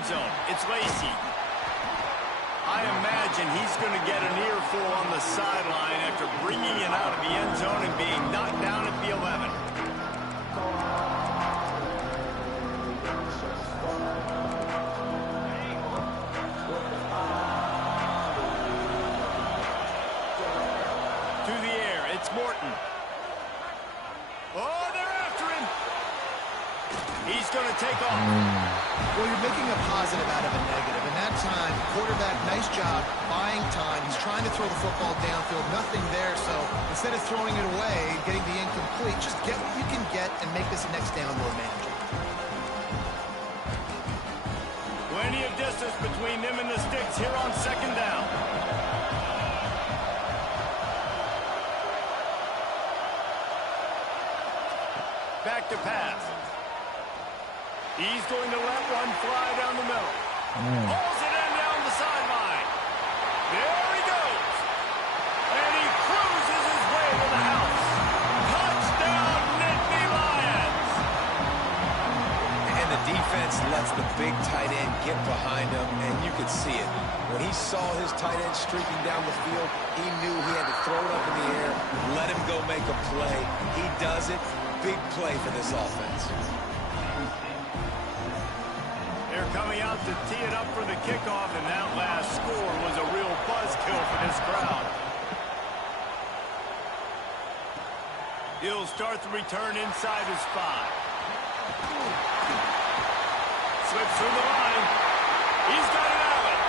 end zone. It's Lacey. I imagine he's going to get an earful on the sideline after bringing it out of the end zone and being knocked down at the 11. To the air, it's Morton. Oh, they're after him. He's going to take off. Well, you're making a positive out of a negative. In that time, quarterback, nice job buying time. He's trying to throw the football downfield. Nothing there, so instead of throwing it away, getting the incomplete, just get what you can get and make this next down more manageable. Plenty of distance between them and the sticks here on second down. Back to pass. He's going to let one fly down the middle. Pulls it in down the sideline. There he goes. And he cruises his way to the house. Touchdown, Nittany Lions. And the defense lets the big tight end get behind him, and you could see it. When he saw his tight end streaking down the field, he knew he had to throw it up in the air, let him go make a play. He does it. Big play for this offense. They're coming out to tee it up for the kickoff, and that last score was a real buzzkill for this crowd. He'll start the return inside his 5. Slips through the line. He's got an outlet.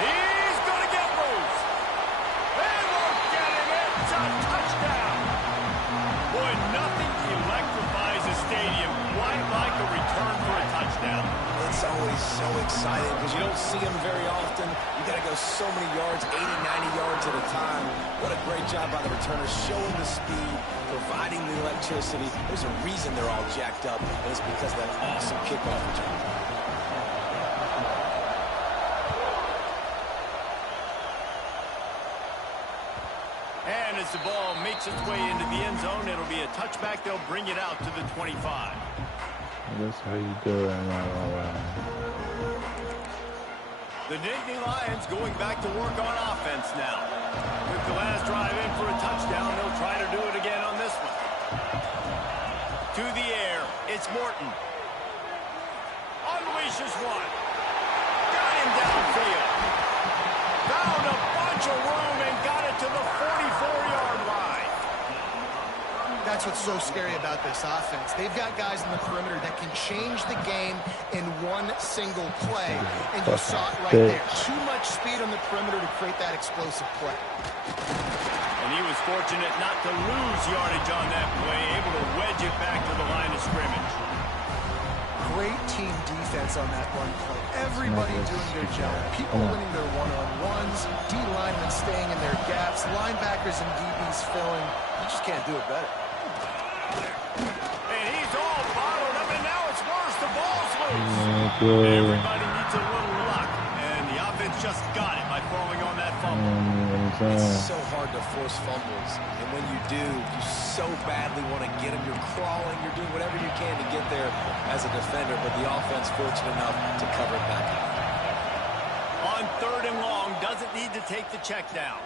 He's going to get loose. They won't get him. It's a touchdown. Boy, nothing electrifies a stadium quite like a return for a touchdown. It's always so exciting because you don't see them very often. You got to go so many yards, 80, 90 yards at a time. What a great job by the returners, showing the speed, providing the electricity. There's a reason they're all jacked up, and it's because of that awesome kickoff return. And as the ball makes its way into the end zone, it'll be a touchback. They'll bring it out to the 25. That's how you do it, man. The Nittany Lions going back to work on offense now. With the last drive in for a touchdown, they'll try to do it again on this one. To the air, it's Morton. Unleashes one. Got him downfield. Found a bunch of room and got it to the 44-yard line. That's what's so scary about this offense. They've got guys in the perimeter that can change the game in one single play. And you saw it right there. Too much speed on the perimeter to create that explosive play. And he was fortunate not to lose yardage on that play, able to wedge it back to the line of scrimmage. Great team defense on that run play. Everybody doing their job. People winning their one-on-ones, D linemen staying in their gaps, linebackers and DBs filling. You just can't do it better. And he's all bottled up, and now it's worse. The ball's loose. Everybody needs a little luck, and the offense just got it by falling on that fumble. It's so hard to force fumbles, and when you do, you so badly want to get them. You're crawling, you're doing whatever you can to get there as a defender, but the offense fortunate enough to cover it back up. On 3rd and long, doesn't need to take the check down.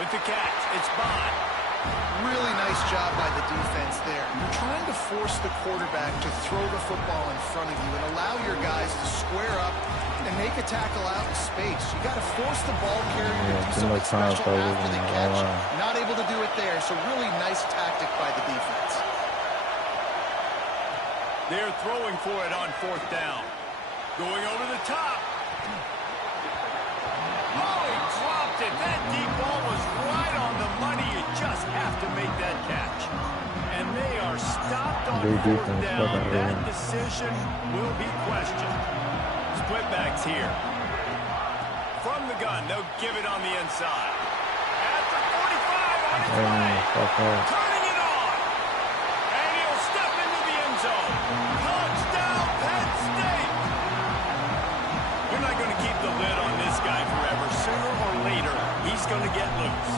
With the catch, it's Bond. Really nice job by the defense there. You're trying to force the quarterback to throw the football in front of you and allow your guys to square up and make a tackle out in space. You got to force the ball carrier to do something special after the catch. Not able to do it there, so really nice tactic by the defense. They're throwing for it on 4th down. Going over the top. Oh, he dropped it. That deep ball was right on the money. You just have to make that catch. And they are stopped on 4th down. That decision will be questioned. Split backs here. From the gun, they'll give it on the inside. At the 45 on his way. Turning it on. And he'll step into the end zone. Touchdown, Penn State. You're not going to keep the lid on this guy forever. Sooner or later, he's going to get loose.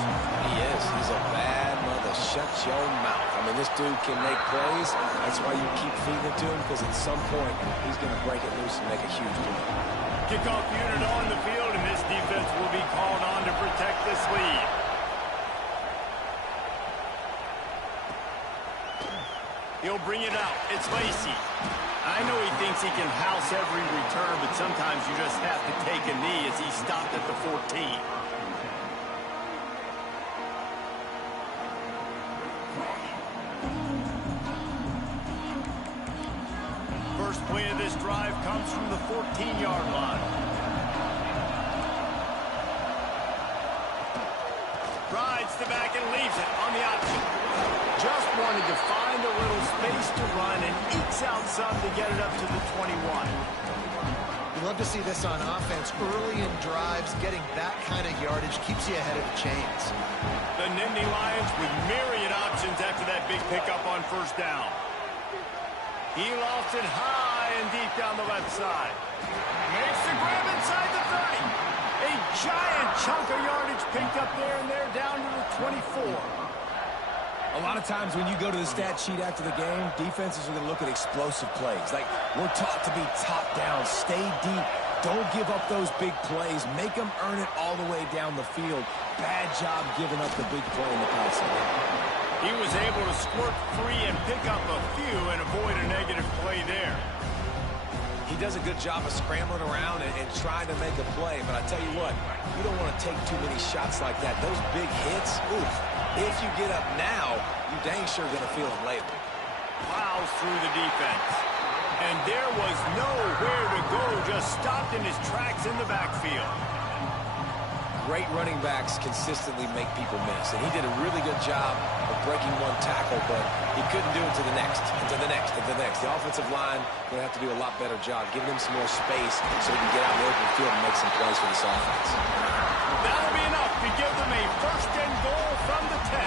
He is. He's a bad mother shut your mouth. I mean, this dude can make plays. That's why you keep feeding it to him, because at some point, he's going to break it loose and make a huge play. Kickoff unit on the field, and this defense will be called on to protect this lead. He'll bring it out. It's Lacey. I know he thinks he can house every return, but sometimes you just have to take a knee as he stopped at the 14. First play of this drive comes from the 14-yard line. Rides the back and leaves it on the option. Just wanted to find a little space to run and ekes out some to get it up to the 21. You love to see this on offense. Early in drives, getting that kind of yardage keeps you ahead of the chains. The Nittany Lions with myriad options after that big pickup on first down. He lofts it high and deep down the left side. Makes the grab inside the 30. A giant chunk of yardage picked up there, and they're down to the 24. A lot of times when you go to the stat sheet after the game, defenses are going to look at explosive plays. Like, we're taught to be top down, stay deep, don't give up those big plays, make them earn it all the way down the field. Bad job giving up the big play in the passing game. He was able to squirt free and pick up a few and avoid a negative play there. He does a good job of scrambling around and trying to make a play, but I tell you what, you don't want to take too many shots like that. Those big hits, oof. If you get up now, you dang sure going to feel it later. Plows through the defense. And there was nowhere to go, just stopped in his tracks in the backfield. Great running backs consistently make people miss, and he did a really good job of breaking one tackle, but he couldn't do it to the next, and to the next, and to the next. The offensive line will have to do a lot better job, giving him some more space so he can get out in the open field and make some plays for this offense. That'll be enough to give them a first and goal from the 10.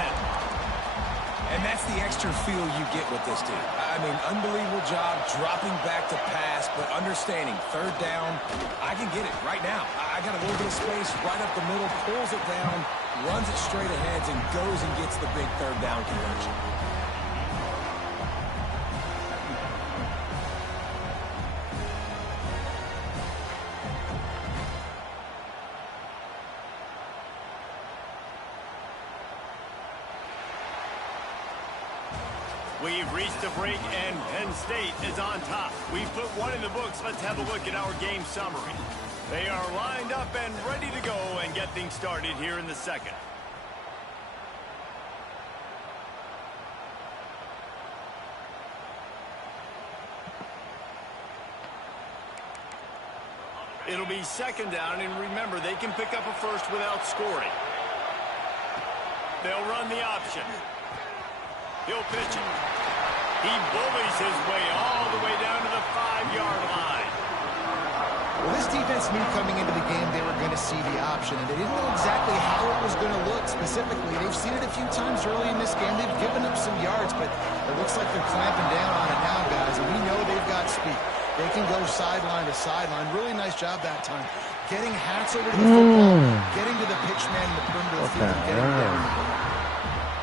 And that's the extra feel you get with this team. I mean, unbelievable job dropping back to pass, but understanding third down, I can get it right now. I got a little bit of space right up the middle, pulls it down, runs it straight ahead, and goes and gets the big third down conversion. We've reached the break, and Penn State is on top. We've put one in the books. Let's have a look at our game summary. They are lined up and ready to go and get things started here in the second. It'll be second down, and remember, they can pick up a first without scoring. They'll run the option. He'll pitch it. He bullies his way all the way down to the 5-yard line. Well, this defense knew coming into the game they were going to see the option, and they didn't know exactly how it was going to look specifically. They've seen it a few times early in this game. They've given up some yards, but it looks like they're clamping down on it now, guys, and we know they've got speed. They can go sideline to sideline. Really nice job that time. Getting hats over to the football, getting to the pitch man in the perimeter of the field, and getting down.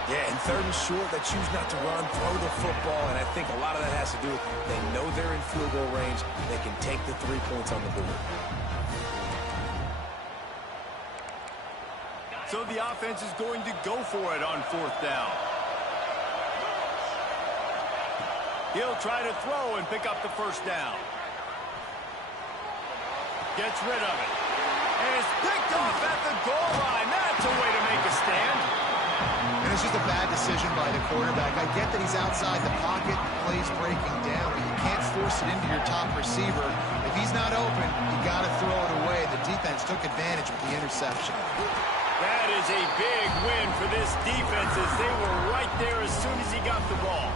Yeah, and third and short, they choose not to run, throw the football, and I think a lot of that has to do with they know they're in field goal range. They can take the 3 points on the board. So the offense is going to go for it on fourth down. He'll try to throw and pick up the first down. Gets rid of it. And it's picked off at the goal line. That's a way to make a stand. And it's just a bad decision by the quarterback. I get that he's outside the pocket, plays breaking down, but you can't force it into your top receiver. If he's not open, you got to throw it away. The defense took advantage with the interception. That is a big win for this defense as they were right there as soon as he got the ball.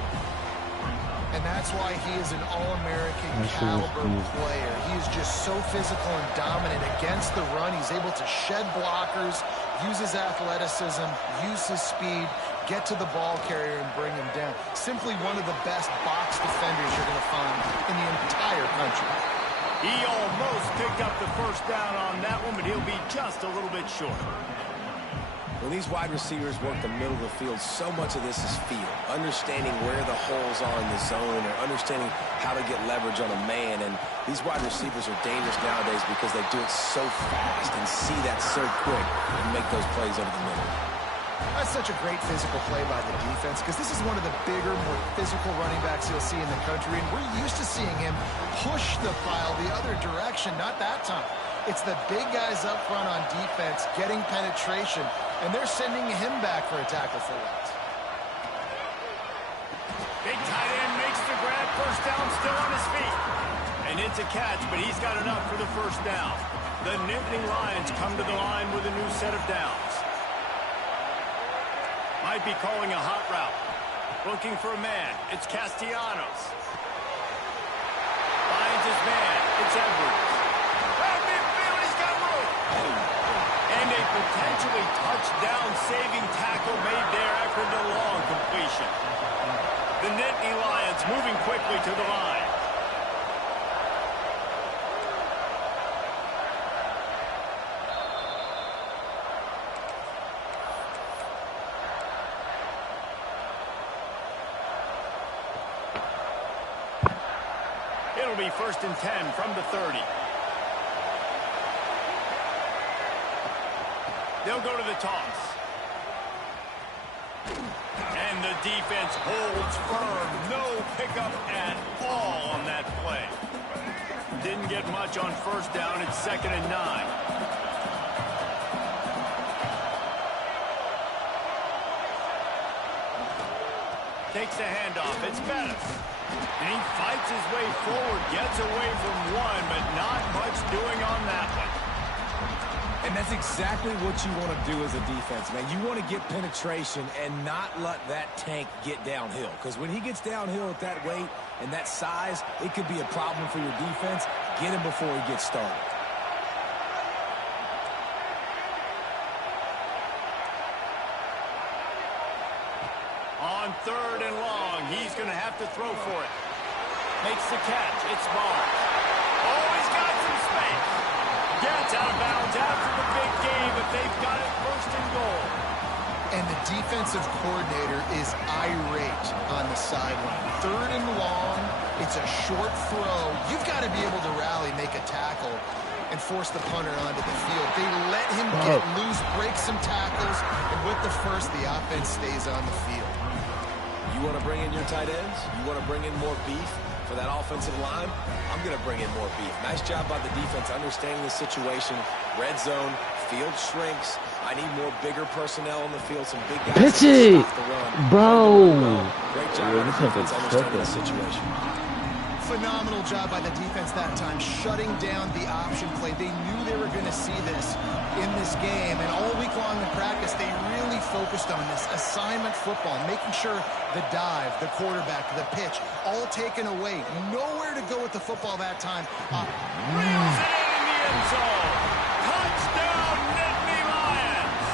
And that's why he is an All-American caliber player. He is just so physical and dominant against the run. He's able to shed blockers, use his athleticism, use his speed, get to the ball carrier and bring him down. Simply one of the best box defenders you're going to find in the entire country. He almost picked up the first down on that one, but he'll be just a little bit short. When these wide receivers work the middle of the field, so much of this is feel. Understanding where the holes are in the zone or understanding how to get leverage on a man. And these wide receivers are dangerous nowadays because they do it so fast and see that so quick and make those plays over the middle. That's such a great physical play by the defense because this is one of the bigger, more physical running backs you'll see in the country, and we're used to seeing him push the pile the other direction. Not that time. It's the big guys up front on defense getting penetration, and they're sending him back for a tackle for loss. Big tight end makes the grab, first down, still on his feet. And it's a catch, but he's got enough for the first down. The Nittany Lions come to the line with a new set of downs. Might be calling a hot route. Looking for a man. It's Castellanos. Finds his man. It's Edwards. Right midfield, he's got room. And a potentially touchdown-saving tackle made there after the long completion. The Nittany Lions moving quickly to the line. It'll be 1st and 10 from the 30. They'll go to the toss. And the defense holds firm. No pickup at all on that play. Didn't get much on first down. It's 2nd and 9. Takes the handoff. It's Bettis. And he fights his way forward, gets away from one, but not much doing on that one. And that's exactly what you want to do as a defense, man. You want to get penetration and not let that tank get downhill. Because when he gets downhill at that weight and that size, it could be a problem for your defense. Get him before he gets started. On 3rd and long, he's going to have to throw for it. Makes the catch. It's Barnes. Oh, he's got some space. Gets out of bounds after the big game, but they've got it 1st and goal. And the defensive coordinator is irate on the sideline. 3rd and long. It's a short throw. You've got to be able to rally, make a tackle, and force the punter onto the field. They let him get loose, break some tackles, and with the first, the offense stays on the field. You want to bring in your tight ends? You want to bring in more beef for that offensive line? I'm going to bring in more beef. Nice job by the defense understanding the situation. Red zone, field shrinks. I need more bigger personnel on the field, some big guys. Pitch it! Bro! Great job by the defense understanding the situation. Phenomenal job by the defense that time, shutting down the option play. They knew they were going to see this in this game, and all week long in practice, they really focused on this assignment football, making sure the dive, the quarterback, the pitch, all taken away. Nowhere to go with the football that time. Reels it in the end zone. Touchdown, Nittany Lions.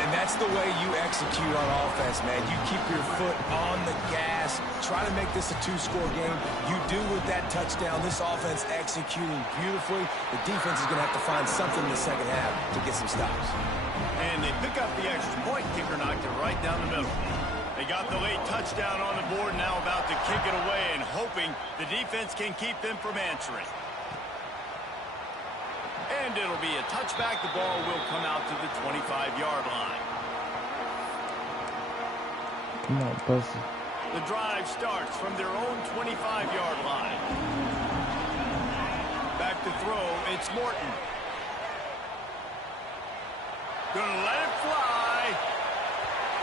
And that's the way you execute on offense, man. You keep your foot on the gas. Try to make this a 2-score game. You do with that touchdown. This offense executing beautifully. The defense is going to have to find something in the second half to get some stops. And they pick up the extra point. Kicker knocked it right down the middle. They got the late touchdown on the board, now about to kick it away and hoping the defense can keep them from answering. And it'll be a touchback. The ball will come out to the 25-yard line. Come on, Bussy. The drive starts from their own 25-yard line. Back to throw, it's Morton. Gonna let it fly.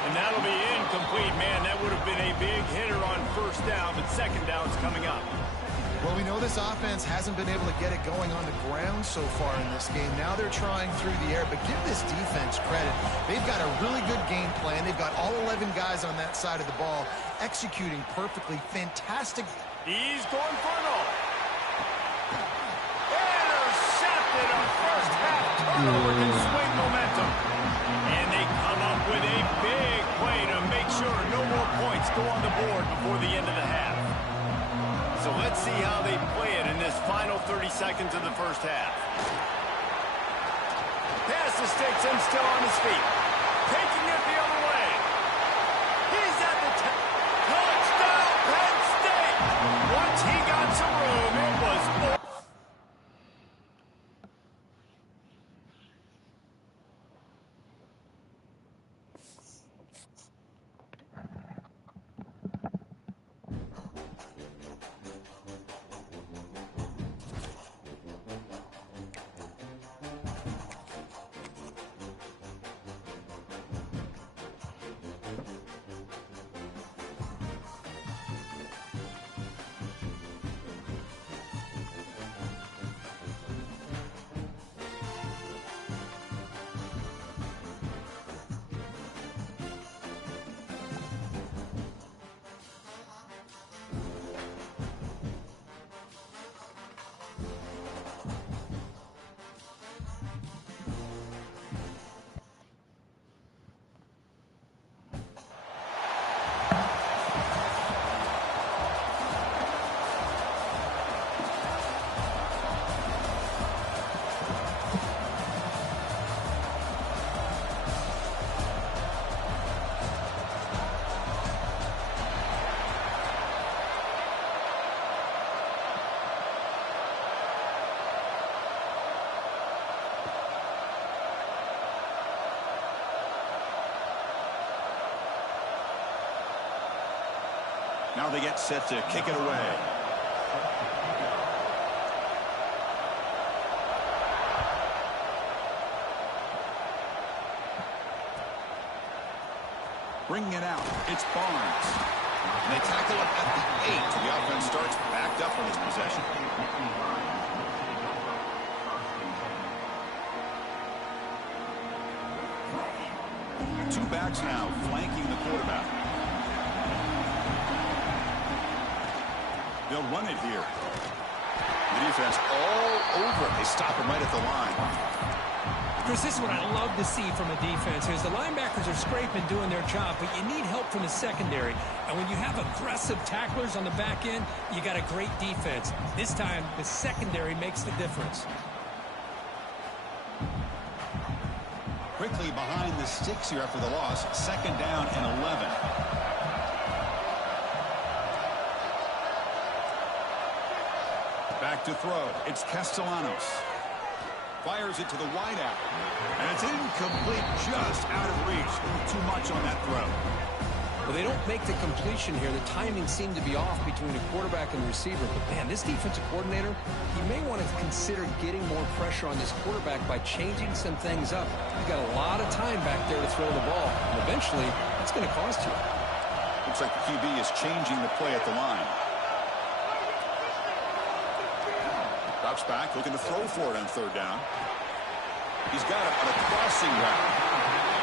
And that'll be incomplete. Man, that would have been a big hitter on first down, but second down's coming up. Well, we know this offense hasn't been able to get it going on the ground so far in this game. Now they're trying through the air, but give this defense credit. They've got a really good game plan. They've got all 11 guys on that side of the ball executing perfectly. Fantastic. He's going for it all. Intercepted. A first half turnover can swing momentum. And they come up with a big play to make sure no more points go on the board before the end of the half. So let's see how they play it in this final 30 seconds of the first half. Pass mistakes him still on his feet. Taking it the other way. He's at the touchdown, Penn State. Once he got some room, it was over. Now they get set to kick it away. Bringing it out, it's Barnes. And they tackle it at the 8. The offense starts backed up on this possession. Two backs now flanking the quarterback. They'll run it here. The defense all over. They stop him right at the line. Chris, this is what I love to see from a defense. Is the linebackers are scraping, doing their job, but you need help from the secondary. And when you have aggressive tacklers on the back end, you got a great defense. This time, the secondary makes the difference. Quickly behind the sticks here after the loss. 2nd down and 11. Back to throw. It's Castellanos. Fires it to the wideout. And it's incomplete, just out of reach. Too much on that throw. Well, they don't make the completion here. The timing seemed to be off between the quarterback and the receiver. But, man, this defensive coordinator, he may want to consider getting more pressure on this quarterback by changing some things up. You've got a lot of time back there to throw the ball. And eventually, that's going to cost you. Looks like the QB is changing the play at the line. Drops back, looking to throw for it on 3rd down. He's got it on a crossing route.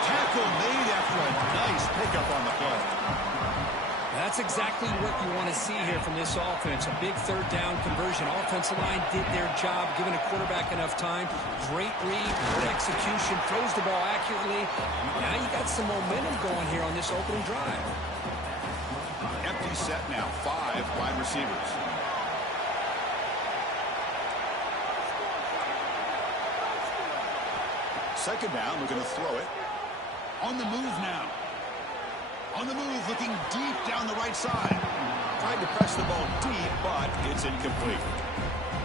Tackle made after a nice pickup on the play. That's exactly what you want to see here from this offense. A big 3rd down conversion. Offensive line did their job, giving a quarterback enough time. Great read, good execution, throws the ball accurately. Now you got some momentum going here on this opening drive. Empty set now, 5 wide receivers. Second down, looking to throw it. On the move now. On the move, looking deep down the right side. Tried to press the ball deep, but it's incomplete.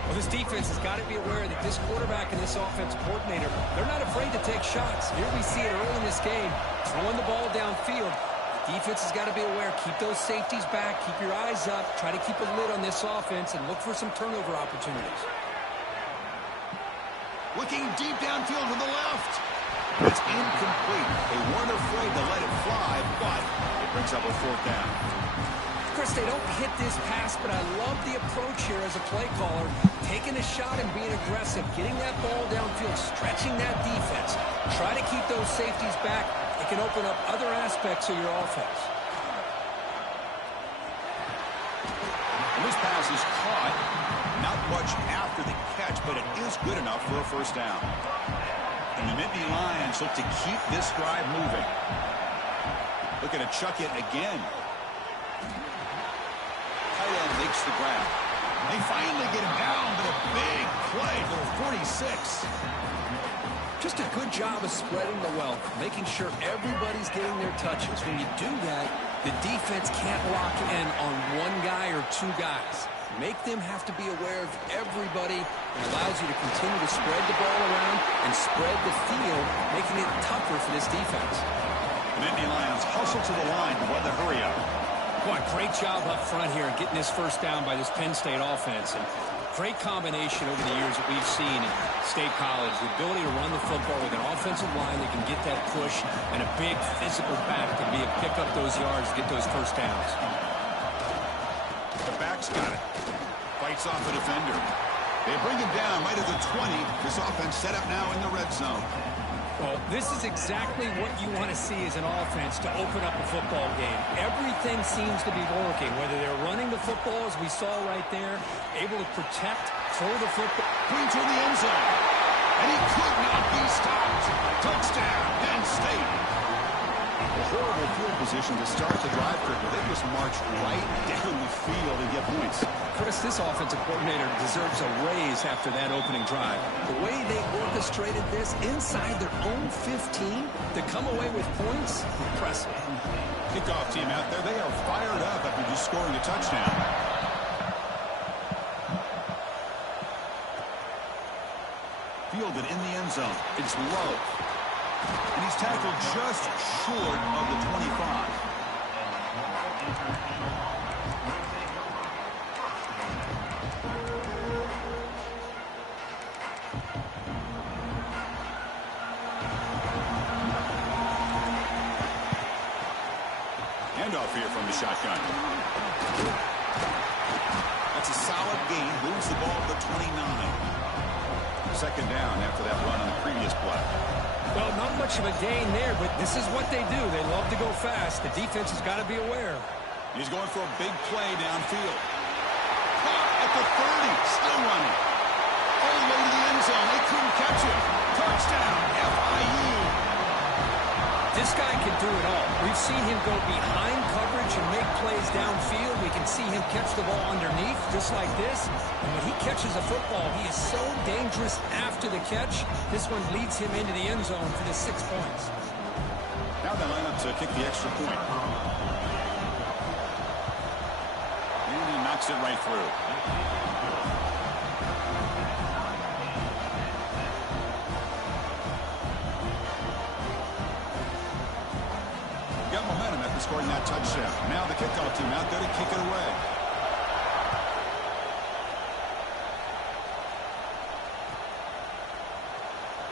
Well, this defense has got to be aware that this quarterback and this offensive coordinator, they're not afraid to take shots. Here we see it early in this game, throwing the ball downfield. The defense has got to be aware. Keep those safeties back. Keep your eyes up. Try to keep a lid on this offense and look for some turnover opportunities. Looking deep downfield to the left. It's incomplete. They weren't afraid to let it fly, but it brings up a 4th down. Chris, they don't hit this pass, but I love the approach here as a play caller. Taking a shot and being aggressive, getting that ball downfield, stretching that defense. Try to keep those safeties back. It can open up other aspects of your offense. And this pass is caught. Not much after the catch, but it is good enough for a 1st down. And the Nittany Lions look to keep this drive moving. Looking to chuck it again. Tight end makes the grab. They finally get him down, but a big play for the 46. Just a good job of spreading the wealth, making sure everybody's getting their touches. When you do that, the defense can't lock in on one guy or two guys. Make them have to be aware of everybody. It allows you to continue to spread the ball around and spread the field, making it tougher for this defense. The Nittany Lions hustle to the line to run the hurry up. Boy, great job up front here getting this first down by this Penn State offense. And great combination over the years that we've seen in State College. The ability to run the football with an offensive line that can get that push and a big physical back to be able to pick up those yards to get those first downs. The back's got it. Fights off the defender. They bring him down right at the 20. This offense set up now in the red zone. Well, this is exactly what you want to see as an offense to open up a football game. Everything seems to be working, whether they're running the football, as we saw right there, able to protect, throw the football. Clean toward the end zone. And he could not be stopped. Touchdown, Penn State. A horrible field position to start the drive, but they just march right down the field and get points. Chris, this offensive coordinator deserves a raise after that opening drive. The way they orchestrated this inside their own 15 to come away with points, impressive. Kickoff team out there, they are fired up after just scoring a touchdown. Fielded in the end zone. It's low. And he's tackled just short of the 25. Handoff here from the shotgun. That's a solid gain. Moves the ball to the 29. Second down after that run on the previous play. Well, not much of a gain there, but this is what they do. They love to go fast. The defense has got to be aware. He's going for a big play downfield. Caught at the 30. Still running. All the way to the end zone. They couldn't catch him. Touchdown, FIU. This guy can do it all. We've seen him go behind coverage and make plays downfield. We can see him catch the ball underneath, just like this. And when he catches a football, he is so dangerous after the catch. This one leads him into the end zone for the 6 points. Now they line up to kick the extra point. And he knocks it right through. Got momentum after scoring that touchdown. Now the kickoff team out there to kick it away.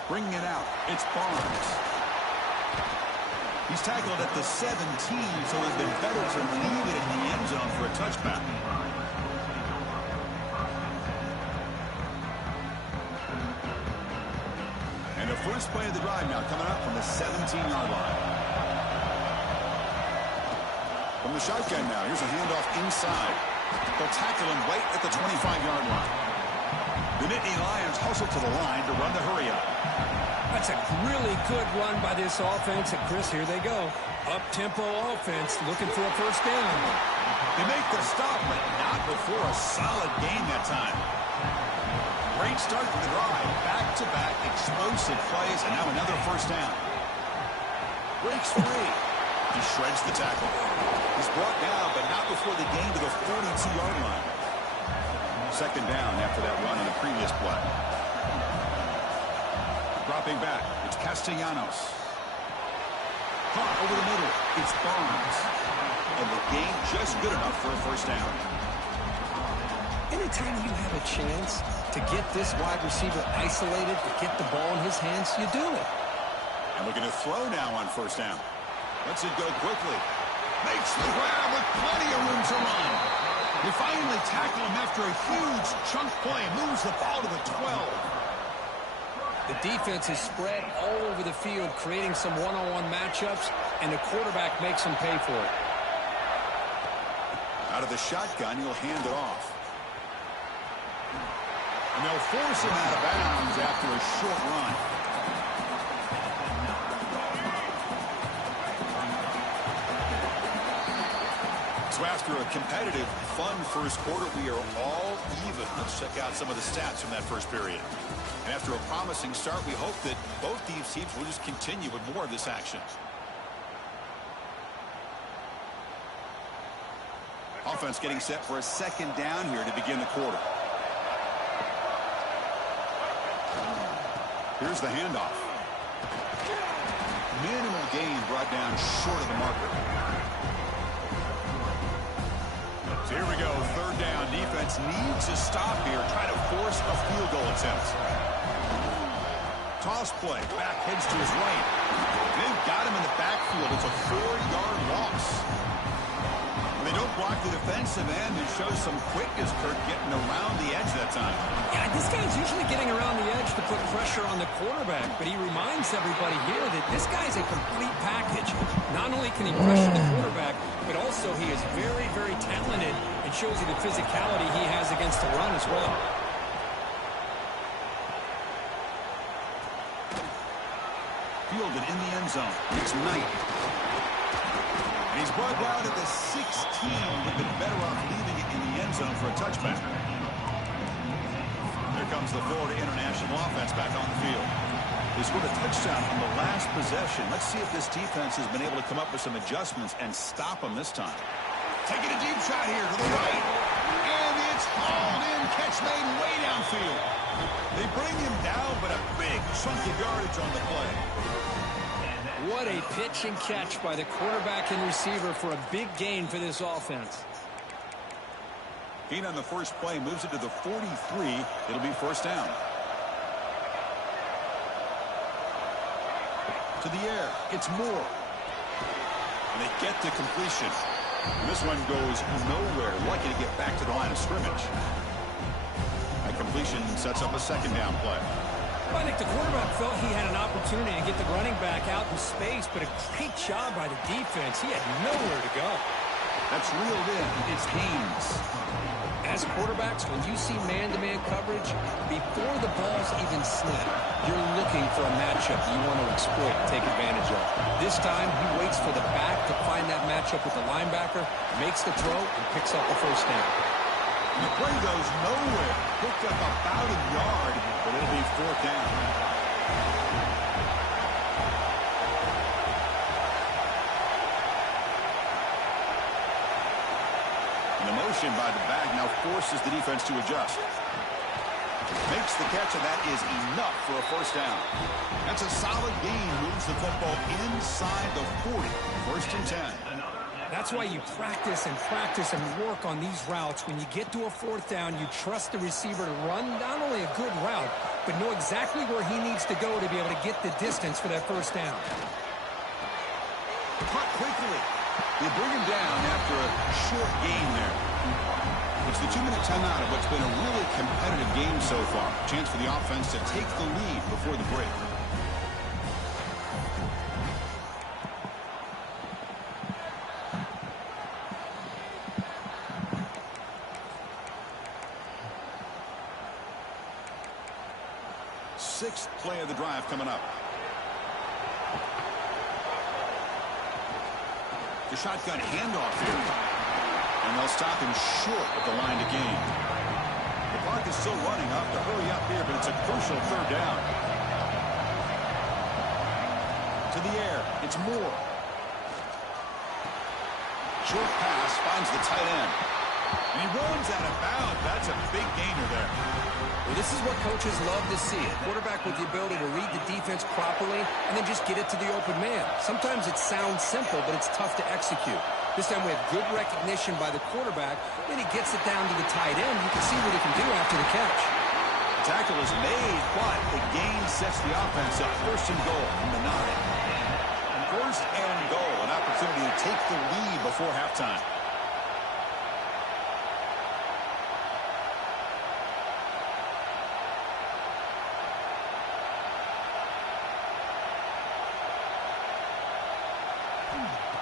Bringing it out, it's Barnes. He's tackled at the 17, so it's been better to leave it in the end zone for a touchback. And the first play of the drive now coming up from the 17-yard line. From the shotgun now, here's a handoff inside. They'll tackle him right at the 25-yard line. The Nittany Lions hustle to the line to run the hurry up. That's a really good run by this offense. And Chris, here they go. Up-tempo offense looking for a first down. They make the stop, but not before a solid gain that time. Great start to the drive. Back-to-back explosive plays, and now another first down. Breaks free. He shreds the tackle. He's brought down, but not before the gain to the 42-yard line. Second down after that run on the previous play. Dropping back, it's Castellanos. Caught over the middle, it's Barnes. And the gain just good enough for a first down. Anytime you have a chance to get this wide receiver isolated, to get the ball in his hands, you do it. And looking to throw now on first down. Lets it go quickly. Makes the grab with plenty of room to run. They finally tackle him after a huge chunk play. Moves the ball to the 12. The defense is spread all over the field, creating some one-on-one matchups, and the quarterback makes them pay for it. Out of the shotgun, he'll hand it off. And they'll force him out of bounds after a short run. So after a competitive, fun first quarter, we are all even. Let's check out some of the stats from that first period. And after a promising start, we hope that both these teams will just continue with more of this action. Offense getting set for a second down here to begin the quarter. Here's the handoff. Minimal gain brought down short of the marker. So here we go, third down. Defense needs to stop here, trying to force a field goal attempt. Toss play, back heads to his right. They've got him in the backfield. It's a 4-yard loss. They don't block the defensive end and show some quickness, Kirk, getting around the edge that time. Yeah, this guy's usually getting around the edge to put pressure on the quarterback, but he reminds everybody here that this guy's a complete package. Not only can he pressure the quarterback, but also he is very, very talented and shows you the physicality he has against the run as well. Fielded in the end zone. It's Knight. And he's brought down at the 16. Would have been better off leaving it in the end zone for a touchback. Here comes the Florida International offense back on the field. They scored a touchdown on the last possession. Let's see if this defense has been able to come up with some adjustments and stop them this time. Taking a deep shot here to the right. And it's hauled in. Catch made way downfield. They bring him down, but a big chunk of yardage on the play. What a pitch and catch by the quarterback and receiver for a big gain for this offense. Gain on the first play moves it to the 43. It'll be first down. To the air. It's Moore. And they get to completion. And this one goes nowhere. Lucky to get back to the line of scrimmage. That completion sets up a second down play. I think the quarterback felt he had an opportunity to get the running back out in space, but a great job by the defense. He had nowhere to go. That's reeled in. It's Haynes. As quarterbacks, when you see man-to-man coverage, before the ball's even snapped, you're looking for a matchup you want to exploit and take advantage of. This time, he waits for the back to find that matchup with the linebacker, makes the throw, and picks up the first down. And the play goes nowhere. Picked up about a yard, but it'll be fourth down. And the motion by the back now forces the defense to adjust. Makes the catch, and that is enough for a first down. That's a solid gain. Moves the football inside the 40. First and 10. That's why you practice and work on these routes. When you get to a fourth down, you trust the receiver to run not only a good route, but know exactly where he needs to go to be able to get the distance for that first down. Cut quickly. They bring him down after a short gain there. It's the 2-minute timeout of what's been a really competitive game so far. Chance for the offense to take the lead before the break. Sixth play of the drive coming up. The shotgun handoff here. And they'll stop him short at the line to gain. The clock is still running up to hurry up here, but it's a crucial third down. To the air. It's Moore. Short pass finds the tight end. And he runs out of bounds. That's a big gainer there. Well, this is what coaches love to see. A quarterback with the ability to read the defense properly and then just get it to the open man. Sometimes it sounds simple, but it's tough to execute. This time we have good recognition by the quarterback. Then he gets it down to the tight end. You can see what he can do after the catch. The tackle is made, but the gain sets the offense up. First and goal from the 9. First and goal, an opportunity to take the lead before halftime.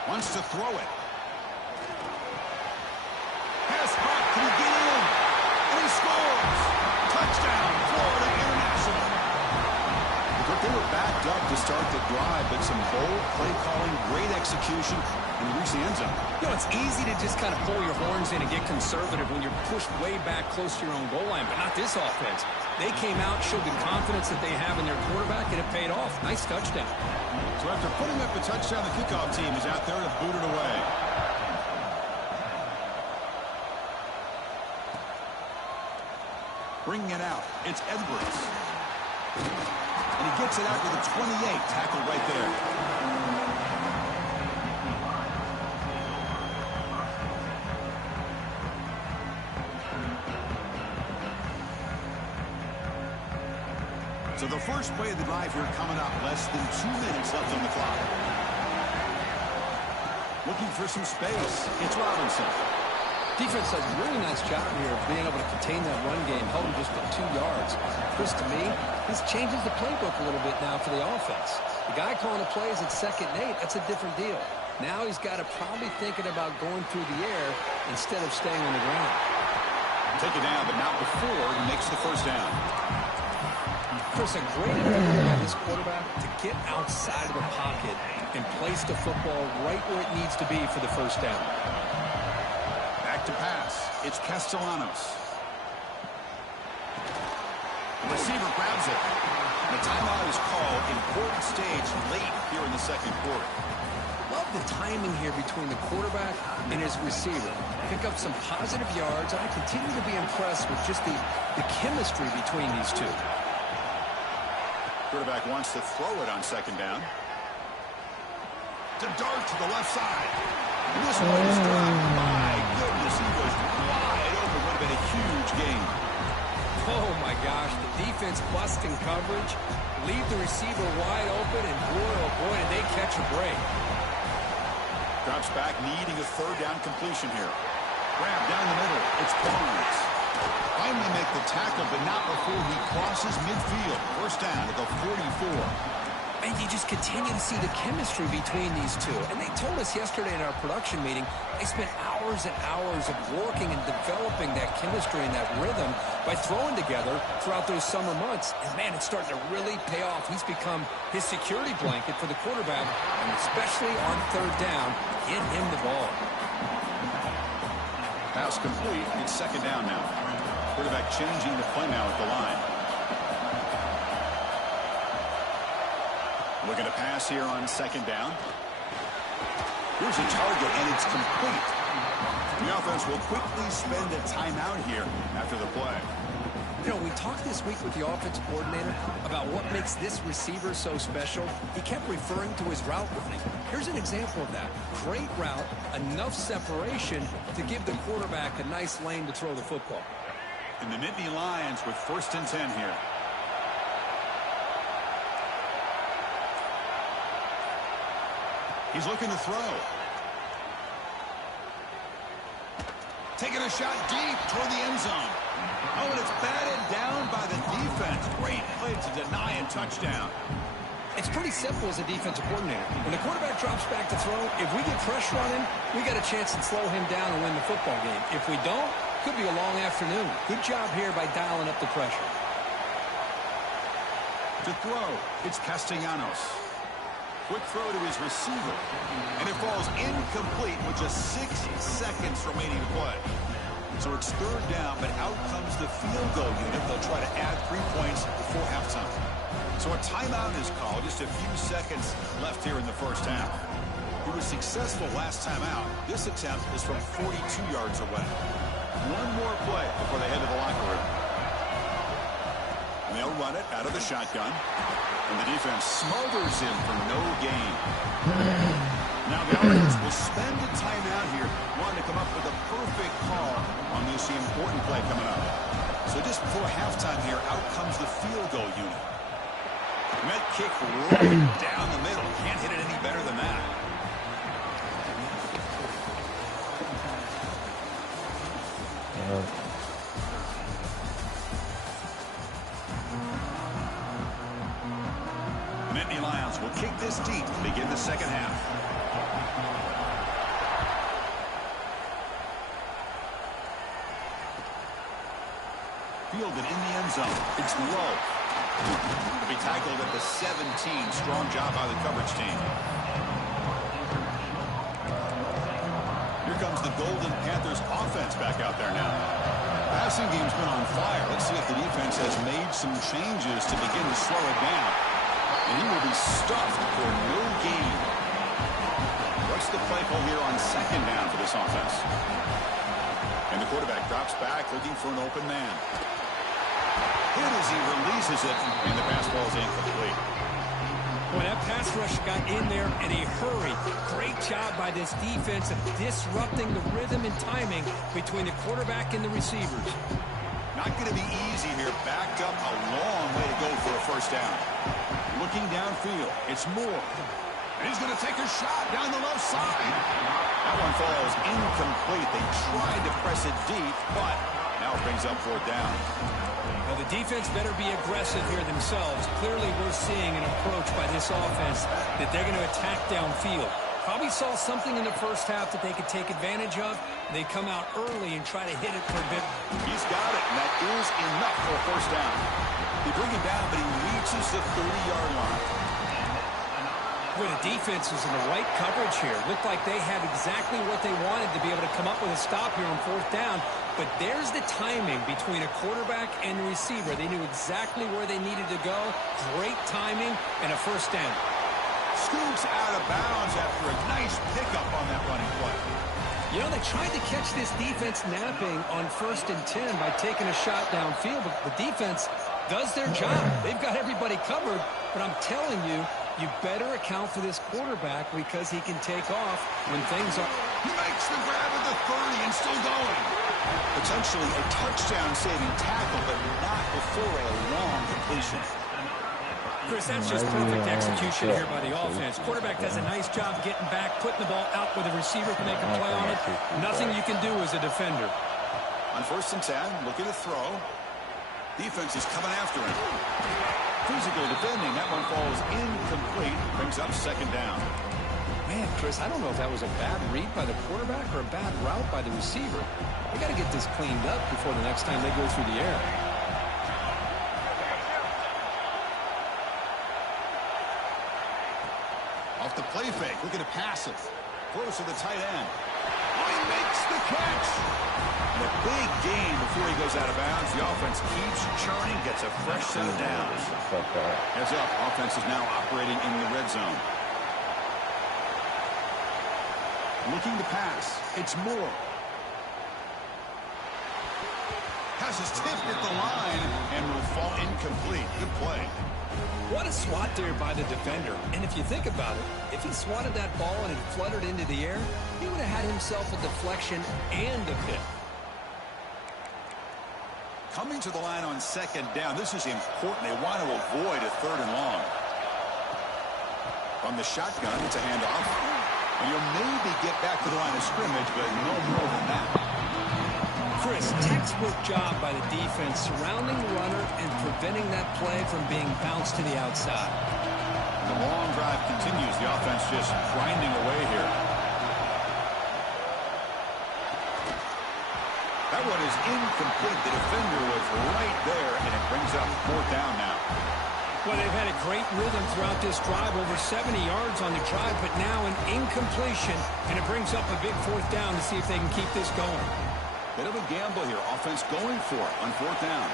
Wants to throw it. Pass caught. Can he get in? And he scores. Touchdown, Florida International. But they were backed up to start the drive, but some bold play calling, great execution. and reach the end zone. You know, it's easy to just kind of pull your horns in and get conservative when you're pushed way back close to your own goal line, but not this offense. They came out, showed the confidence that they have in their quarterback, and it paid off. Nice touchdown. So after putting up the touchdown, the kickoff team is out there to boot it away. Bringing it out, it's Edwards. And he gets it out to the 28, tackled right there. So the first play of the drive here coming up, less than 2 minutes left on the clock. Looking for some space, it's Robinson. Defense does a really nice job here of being able to contain that run game, held him just at 2 yards. Chris, to me, this changes the playbook a little bit now for the offense. The guy calling the plays at 2nd and 8, that's a different deal. Now he's got to probably thinking about going through the air instead of staying on the ground. Take it down, but not before he makes the first down. Chris, a great ability by this quarterback to get outside of the pocket and place the football right where it needs to be for the first down. To pass, it's Castellanos. The receiver grabs it. The timeout is called. Important stage late here in the second quarter. Love the timing here between the quarterback and his receiver. Pick up some positive yards. I continue to be impressed with just the chemistry between these two. Quarterback wants to throw it on 2nd down. To dart to the left side. This one is dropped. My goodness, he was wide open. Would have been a huge gain. Oh, my gosh. The defense busting coverage. Leave the receiver wide open, and boy, oh, boy, did they catch a break. Drops back, needing a 3rd down completion here. Grab down the middle. It's Barnes. Finally make the tackle, but not before he crosses midfield. First down at the 44. And you just continue to see the chemistry between these two. And they told us yesterday in our production meeting, they spent hours and hours of working and developing that chemistry and that rhythm by throwing together throughout those summer months. And, man, it's starting to really pay off. He's become his security blanket for the quarterback, and especially on 3rd down, get him the ball. Pass complete. It's 2nd down now. Quarterback changing the play now at the line. Looking to pass here on 2nd down. Here's a target, and it's complete. The offense will quickly spend a timeout here after the play. You know, we talked this week with the offensive coordinator about what makes this receiver so special. He kept referring to his route running. Here's an example of that. Great route, enough separation to give the quarterback a nice lane to throw the football. And the Nittany Lions with 1st and 10 here. He's looking to throw. Taking a shot deep toward the end zone. Oh, and it's batted down by the defense. Great play to deny a touchdown. It's pretty simple as a defensive coordinator. When the quarterback drops back to throw, if we get pressure on him, we got a chance to slow him down and win the football game. If we don't, could be a long afternoon. Good job here by dialing up the pressure. To throw, it's Castellanos. Quick throw to his receiver. And it falls incomplete with just 6 seconds remaining to play. So it's 3rd down, but out comes the field goal unit. They'll try to add 3 points before halftime. So a timeout is called. Just a few seconds left here in the first half. He was successful last time out. This attempt is from 42 yards away. One more play before they head to the locker room. And they'll run it out of the shotgun. And the defense smothers him for no gain. Now the offense will spend a timeout here, wanting to come up with a perfect call on this important play coming up. So just before halftime here, out comes the field goal unit. And that kick right down the middle. Can't hit it any better than that. Nittany Lions will kick this deep to begin the second half. Fielded in the end zone. It's low. To be tackled at the 17. Strong job by the coverage team. comes the Golden Panthers offense back out there now. Passing game's been on fire. Let's see if the defense has made some changes to begin to slow it down. And he will be stuffed for no gain. What's the play call here on second down for this offense? And the quarterback drops back looking for an open man. Hit as he releases it, and the pass ball is incomplete. Boy, that pass rush got in there in a hurry. Great job by this defense of disrupting the rhythm and timing between the quarterback and the receivers. Not going to be easy here. Backed up a long way to go for a first down. Looking downfield, it's Moore. And he's going to take a shot down the left side. That one falls incomplete. They tried to press it deep, but now it brings up fourth down. Well, the defense better be aggressive here themselves. Clearly, we're seeing an approach by this offense that they're going to attack downfield. Probably saw something in the first half that they could take advantage of. They come out early and try to hit it for a bit. He's got it, and that is enough for a first down. They bring him down, but he reaches the 30-yard line. Where the defense is in the right coverage here. Looked like they had exactly what they wanted to be able to come up with a stop here on fourth down. But there's the timing between a quarterback and the receiver. They knew exactly where they needed to go. Great timing and a first down. Scoots out of bounds after a nice pickup on that running play. You know, they tried to catch this defense napping on 1st and 10 by taking a shot downfield, but the defense does their job. They've got everybody covered, but I'm telling you, you better account for this quarterback because he can take off when things are... He makes the grab at the 30 and still going. Potentially a touchdown-saving tackle, but not before a long completion. Chris, that's just perfect execution here by the offense. Quarterback does a nice job getting back, putting the ball out where the receiver can make a play on it. Nothing you can do as a defender. On 1st and 10, looking to throw. Defense is coming after him. Physical defending. That one falls incomplete. Brings up second down. Man, Chris, I don't know if that was a bad read by the quarterback or a bad route by the receiver. They got to get this cleaned up before the next time they go through the air. Off the play fake, looking to pass it. Close to the tight end. Oh, he makes the catch. And a big gain before he goes out of bounds. The offense keeps churning, gets a fresh set of downs. Heads up, offense is now operating in the red zone. Looking to pass. It's Moore. Pass is tipped at the line and will fall incomplete. Good play. What a swat there by the defender. And if you think about it, if he swatted that ball and it fluttered into the air, he would have had himself a deflection and a pick. Coming to the line on second down. This is important. They want to avoid a 3rd and long. From the shotgun, it's a handoff. And you'll maybe get back to the line of scrimmage, but no more than that. Chris, textbook job by the defense surrounding the runner and preventing that play from being bounced to the outside. The long drive continues. The offense just grinding away here. That one is incomplete. The defender was right there, and it brings up fourth down now. Well, they've had a great rhythm throughout this drive, over 70 yards on the drive, but now an incompletion, and it brings up a big fourth down to see if they can keep this going. Bit of a gamble here. Offense going for it on fourth down.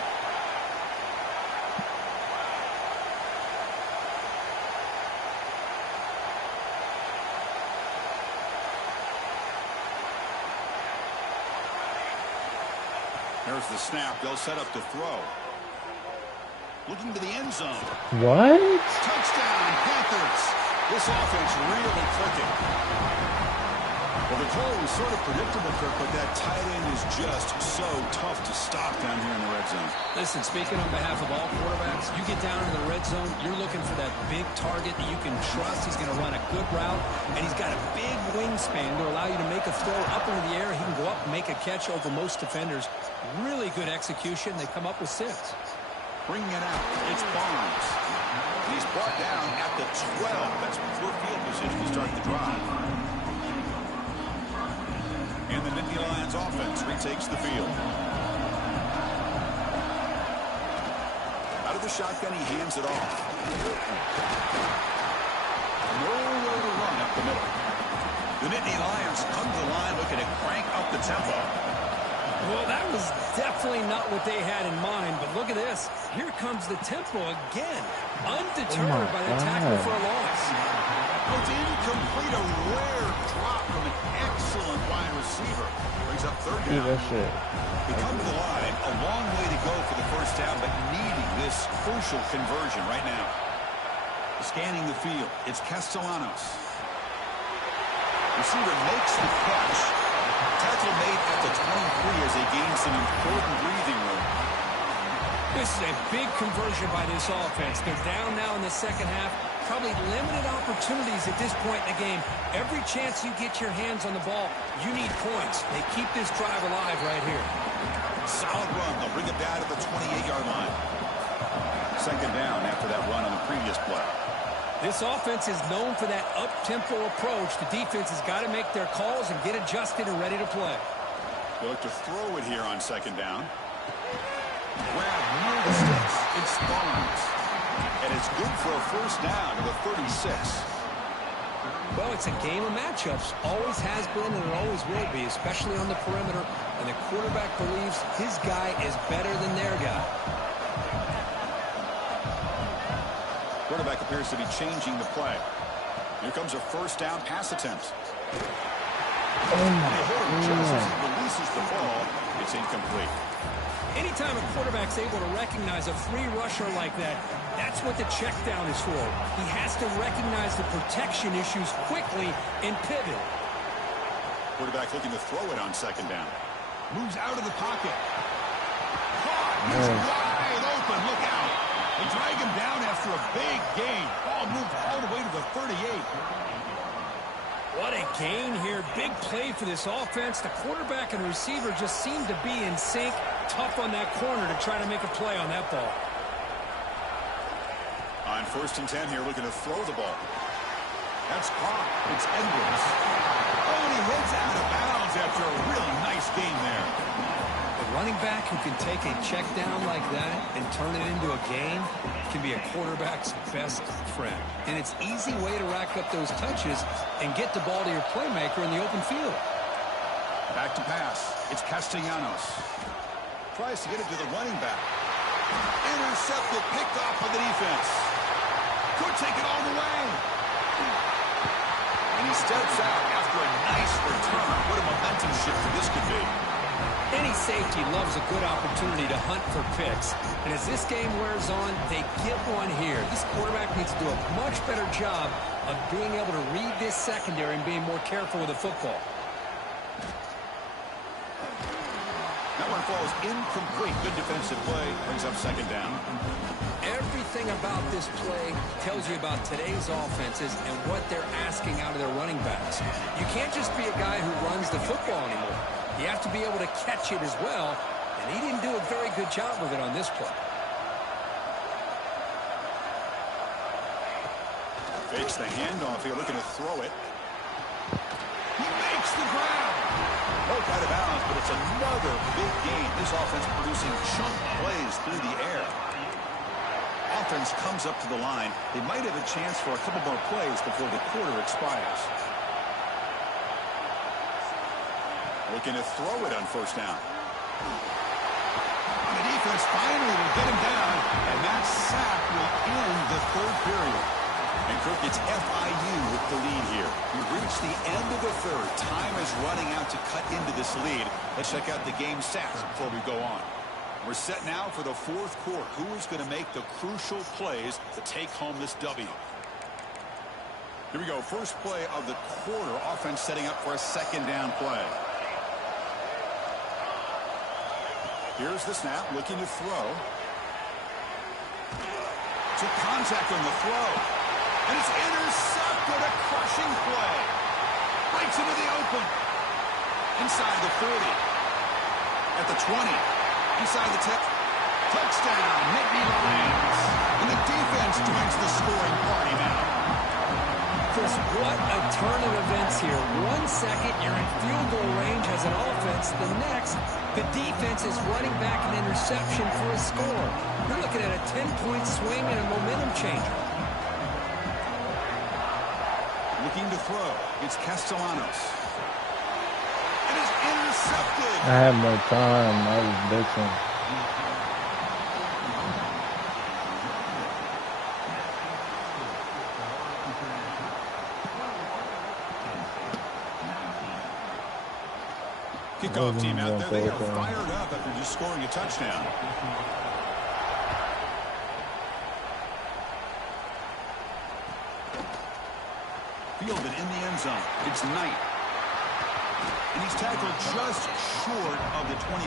There's the snap. They'll set up to throw. Looking to the end zone. What? Touchdown, Panthers. This offense really clicking. Well, the call was sort of predictable, Kirk, but that tight end is just so tough to stop down here in the red zone. Listen, speaking on behalf of all quarterbacks, you get down in the red zone, you're looking for that big target that you can trust. He's going to run a good route, and he's got a big wingspan to allow you to make a throw up into the air. He can go up and make a catch over most defenders. Really good execution. They come up with 6. Bringing it out. It's Barnes. He's brought down at the 12. That's poor field position to start the drive. And the Nittany Lions offense retakes the field. Out of the shotgun, he hands it off. Nowhere to run up the middle. The Nittany Lions come to the line looking to crank up the tempo. Well, that was definitely not what they had in mind, but look at this. Here comes the tempo again. Undeterred by the tackle for a loss. It's incomplete, a rare drop from an excellent wide receiver. Brings up third down. We come to the line, a long way to go for the first down, but needing this crucial conversion right now. Scanning the field, it's Castellanos. Receiver makes the catch. Tackle made at the 23 as they gain some important breathing room. This is a big conversion by this offense. They're down now in the second half. Probably limited opportunities at this point in the game. Every chance you get your hands on the ball, you need points. They keep this drive alive right here. Solid run. They'll bring it down to the 28-yard line. Second down after that run on the previous play. This offense is known for that up-tempo approach. The defense has got to make their calls and get adjusted and ready to play. They look to throw it here on second down. Grab near the sticks. It's Barnes. And it's good for a first down to the 36. Well, it's a game of matchups. Always has been and it always will be, especially on the perimeter. And the quarterback believes his guy is better than their guy. Quarterback appears to be changing the play. Here comes a first down pass attempt. Just as he releases the ball, it's incomplete. Anytime a quarterback's able to recognize a free rusher like that, that's what the check down is for. He has to recognize the protection issues quickly and pivot. Quarterback looking to throw it on second down. Moves out of the pocket. Caught. He's wide open. Look out. They drag him down after a big gain. Ball moved all the way to the 38. What a gain here. Big play for this offense. The quarterback and receiver just seem to be in sync. Tough on that corner to try to make a play on that ball. On 1st and 10 here, looking to throw the ball. That's caught. It's Edwards. Oh, and he heads out of bounds after a really nice game there. A running back who can take a check down like that and turn it into a gain can be a quarterback's best friend. And it's an easy way to rack up those touches and get the ball to your playmaker in the open field. Back to pass. It's Castellanos. Tries to get it to the running back. Intercepted, picked off by the defense. Could take it all the way. And he steps out after a nice return. What a momentum shifter this could be. Any safety loves a good opportunity to hunt for picks. And as this game wears on, they get one here. This quarterback needs to do a much better job of being able to read this secondary and being more careful with the football. That one falls incomplete. Good defensive play. Brings up second down. Everything about this play tells you about today's offenses and what they're asking out of their running backs. You can't just be a guy who runs the football anymore. You have to be able to catch it as well, and he didn't do a very good job of it on this play. Fakes the handoff here, looking to throw it. He makes the grab. Broke out of bounds, but it's another big game. This offense producing chunk plays through the air. Offense comes up to the line. They might have a chance for a couple more plays before the quarter expires. Looking to throw it on first down. And the defense finally will get him down, and that sack will end the third period. And Kirk gets FIU with the lead here. We've reached the end of the third. Time is running out to cut into this lead. Let's check out the game stats before we go on. We're set now for the fourth quarter. Who is going to make the crucial plays to take home this W? Here we go. First play of the quarter. Offense setting up for a second down play. Here's the snap, looking to throw. Took contact on the throw. And it's intercepted, a crushing play. Breaks into the open. Inside the 40. At the 20. Inside the 10. Touchdown, Nittany Lions. And the defense joins the scoring party now. Chris, what a turn of events here. 1 second, you're in field goal range as an offense. The next, the defense is running back an interception for a score. You're looking at a 10-point swing and a momentum changer. Looking to throw. It's Castellanos. It is intercepted. I had more time. I was bitching. Kickoff team out there. They are fired up after just scoring a touchdown. Fielded in the end zone. It's Knight. And he's tackled just short of the 25.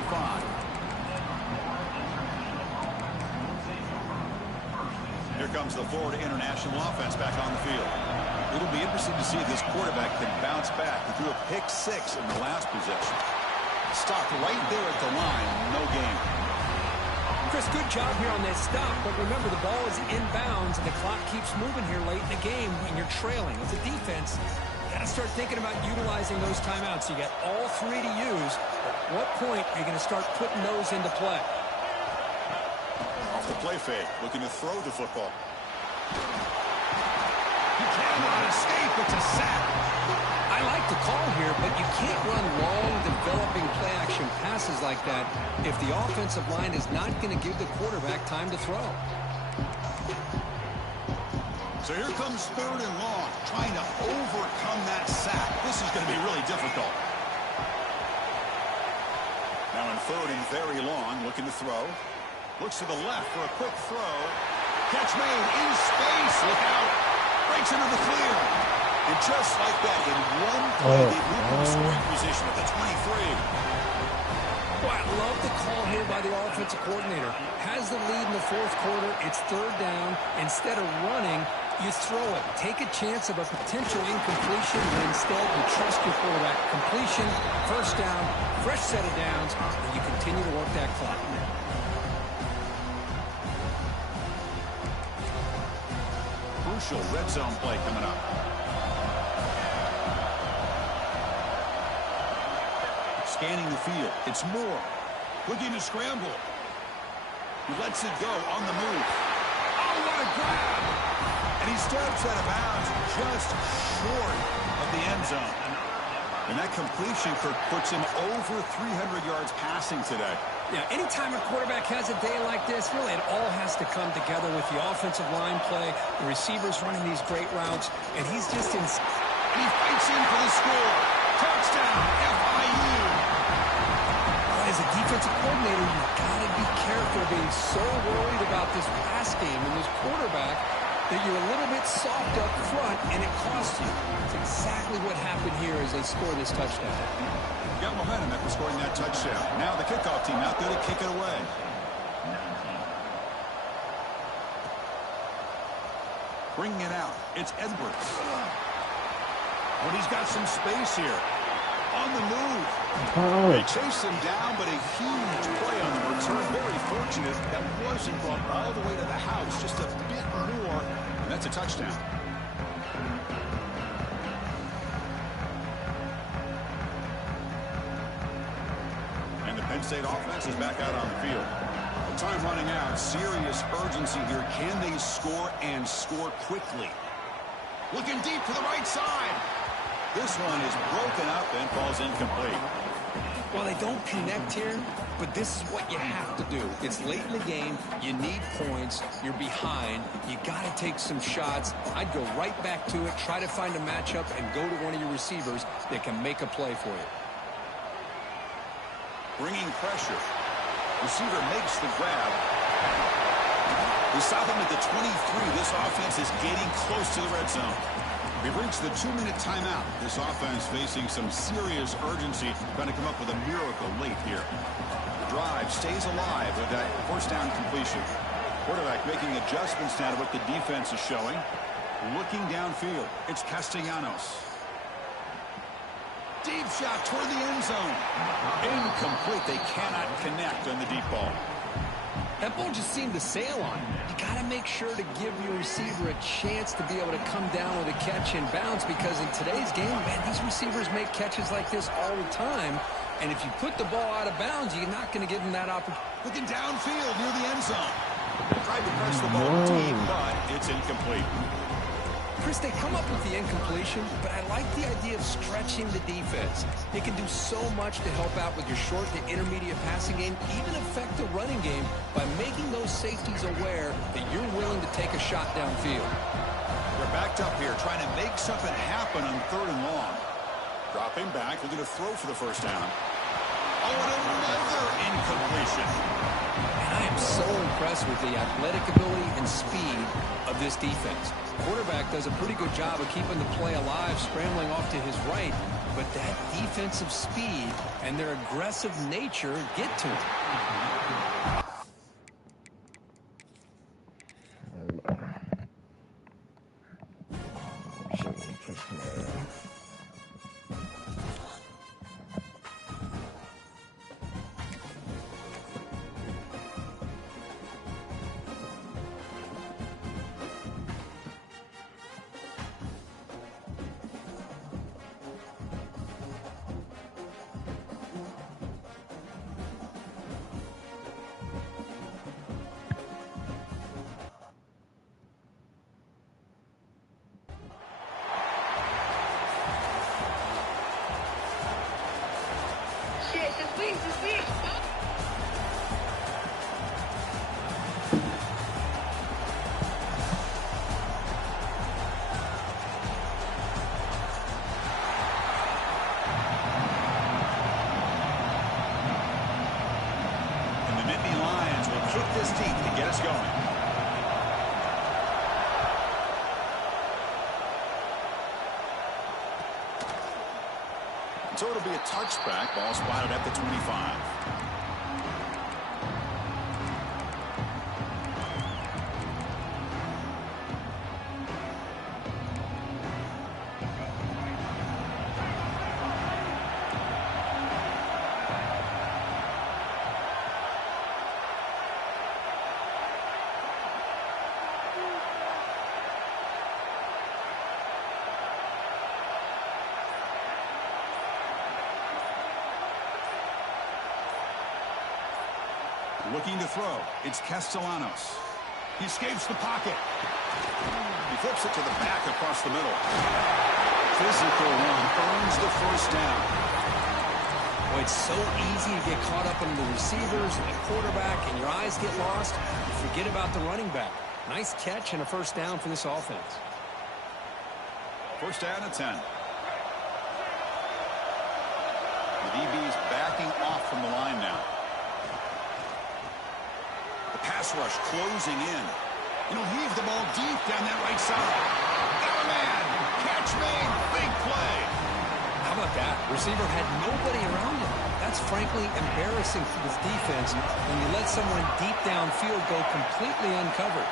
Here comes the Florida International offense back on the field. It'll be interesting to see if this quarterback can bounce back. He threw a pick 6 in the last possession. Stopped right there at the line. No gain. Chris, good job here on that stop, but remember the ball is inbounds and the clock keeps moving here late in the game and you're trailing. As a defense, you got to start thinking about utilizing those timeouts. You got all 3 to use. At what point are you going to start putting those into play? Off the play fake, looking to throw the football. He cannot escape. It's a sack. I like the call here, but you can't run long, developing play-action passes like that if the offensive line is not going to give the quarterback time to throw. So here comes 3rd and long, trying to overcome that sack. This is going to be really difficult. Now in 3rd and very long, looking to throw. Looks to the left for a quick throw. Catch made in space. Look out. Breaks into the clear. And just like that, in one play, they moved to the scoring position at the 23. Boy, I love the call here by the offensive coordinator. Has the lead in the 4th quarter. It's 3rd down. Instead of running, you throw it. Take a chance of a potential incompletion, but instead you trust your quarterback. Completion, 1st down, fresh set of downs, and you continue to work that clock. Crucial red zone play coming up. Scanning the field. It's Moore. Looking to scramble. He lets it go on the move. Oh, what a grab! And he steps out of bounds just short of the end zone. And that completion, Kirk, puts him over 300 yards passing today. Yeah, anytime a quarterback has a day like this, really it all has to come together with the offensive line play, the receivers running these great routes, and he's just in... And he fights in for the score. Touchdown, FIU. As a defensive coordinator, you've got to be careful being so worried about this pass game and this quarterback that you're a little bit soft up front, and it costs you. It's exactly what happened here as they score this touchdown. Got momentum after scoring that touchdown. Now the kickoff team out there to kick it away. Bringing it out. It's Edwards. When he's got some space here. On the move. They chase him down, but a huge play on the return. Very fortunate that wasn't brought all the way to the house. Just a bit more, and that's a touchdown. And the Penn State offense is back out on the field. Time running out. Serious urgency here. Can they score and score quickly? Looking deep to the right side. This one is broken up and falls incomplete. Well, they don't connect here, but this is what you have to do. It's late in the game. You need points. You're behind. You got to take some shots. I'd go right back to it, try to find a matchup, and go to one of your receivers that can make a play for you. Bringing pressure. Receiver makes the grab. We stop him at the 23. This offense is getting close to the red zone. We've reached the 2-minute timeout. This offense facing some serious urgency, trying to come up with a miracle late here. The drive stays alive with that 1st down completion. Quarterback making adjustments now to what the defense is showing. Looking downfield, it's Castellanos. Deep shot toward the end zone. Incomplete. They cannot connect on the deep ball. That ball just seemed to sail on him. You got to make sure to give your receiver a chance to be able to come down with a catch and bounce, because in today's game, man, these receivers make catches like this all the time. And if you put the ball out of bounds, you're not going to give them that opportunity. Looking downfield near the end zone. Tried to press the ball deep, but it's incomplete. Chris, they come up with the incompletion, but I like the idea of stretching the defense. It can do so much to help out with your short to intermediate passing game, even affect the running game by making those safeties aware that you're willing to take a shot downfield. They're backed up here, trying to make something happen on 3rd and long. Dropping back, looking to throw for the first down. Oh, and another incompletion. And I am so impressed with the athletic ability and speed of this defense. Quarterback does a pretty good job of keeping the play alive, scrambling off to his right, but that defensive speed and their aggressive nature get to him. Kick this deep to get us going. So it'll be a touchback. Ball spotted at the 25. Looking to throw. It's Castellanos. He escapes the pocket. He flips it to the back across the middle. Physical run earns the first down. Well, it's so easy to get caught up in the receivers and the quarterback, and your eyes get lost. You forget about the running back. Nice catch and a first down for this offense. First down at 10. The DB's backing off from the line now. Pass rush closing in. He'll heave the ball deep down that right side. Got a man. Catch made. Big play. How about that? Receiver had nobody around him. That's frankly embarrassing for this defense when you let someone deep downfield go completely uncovered.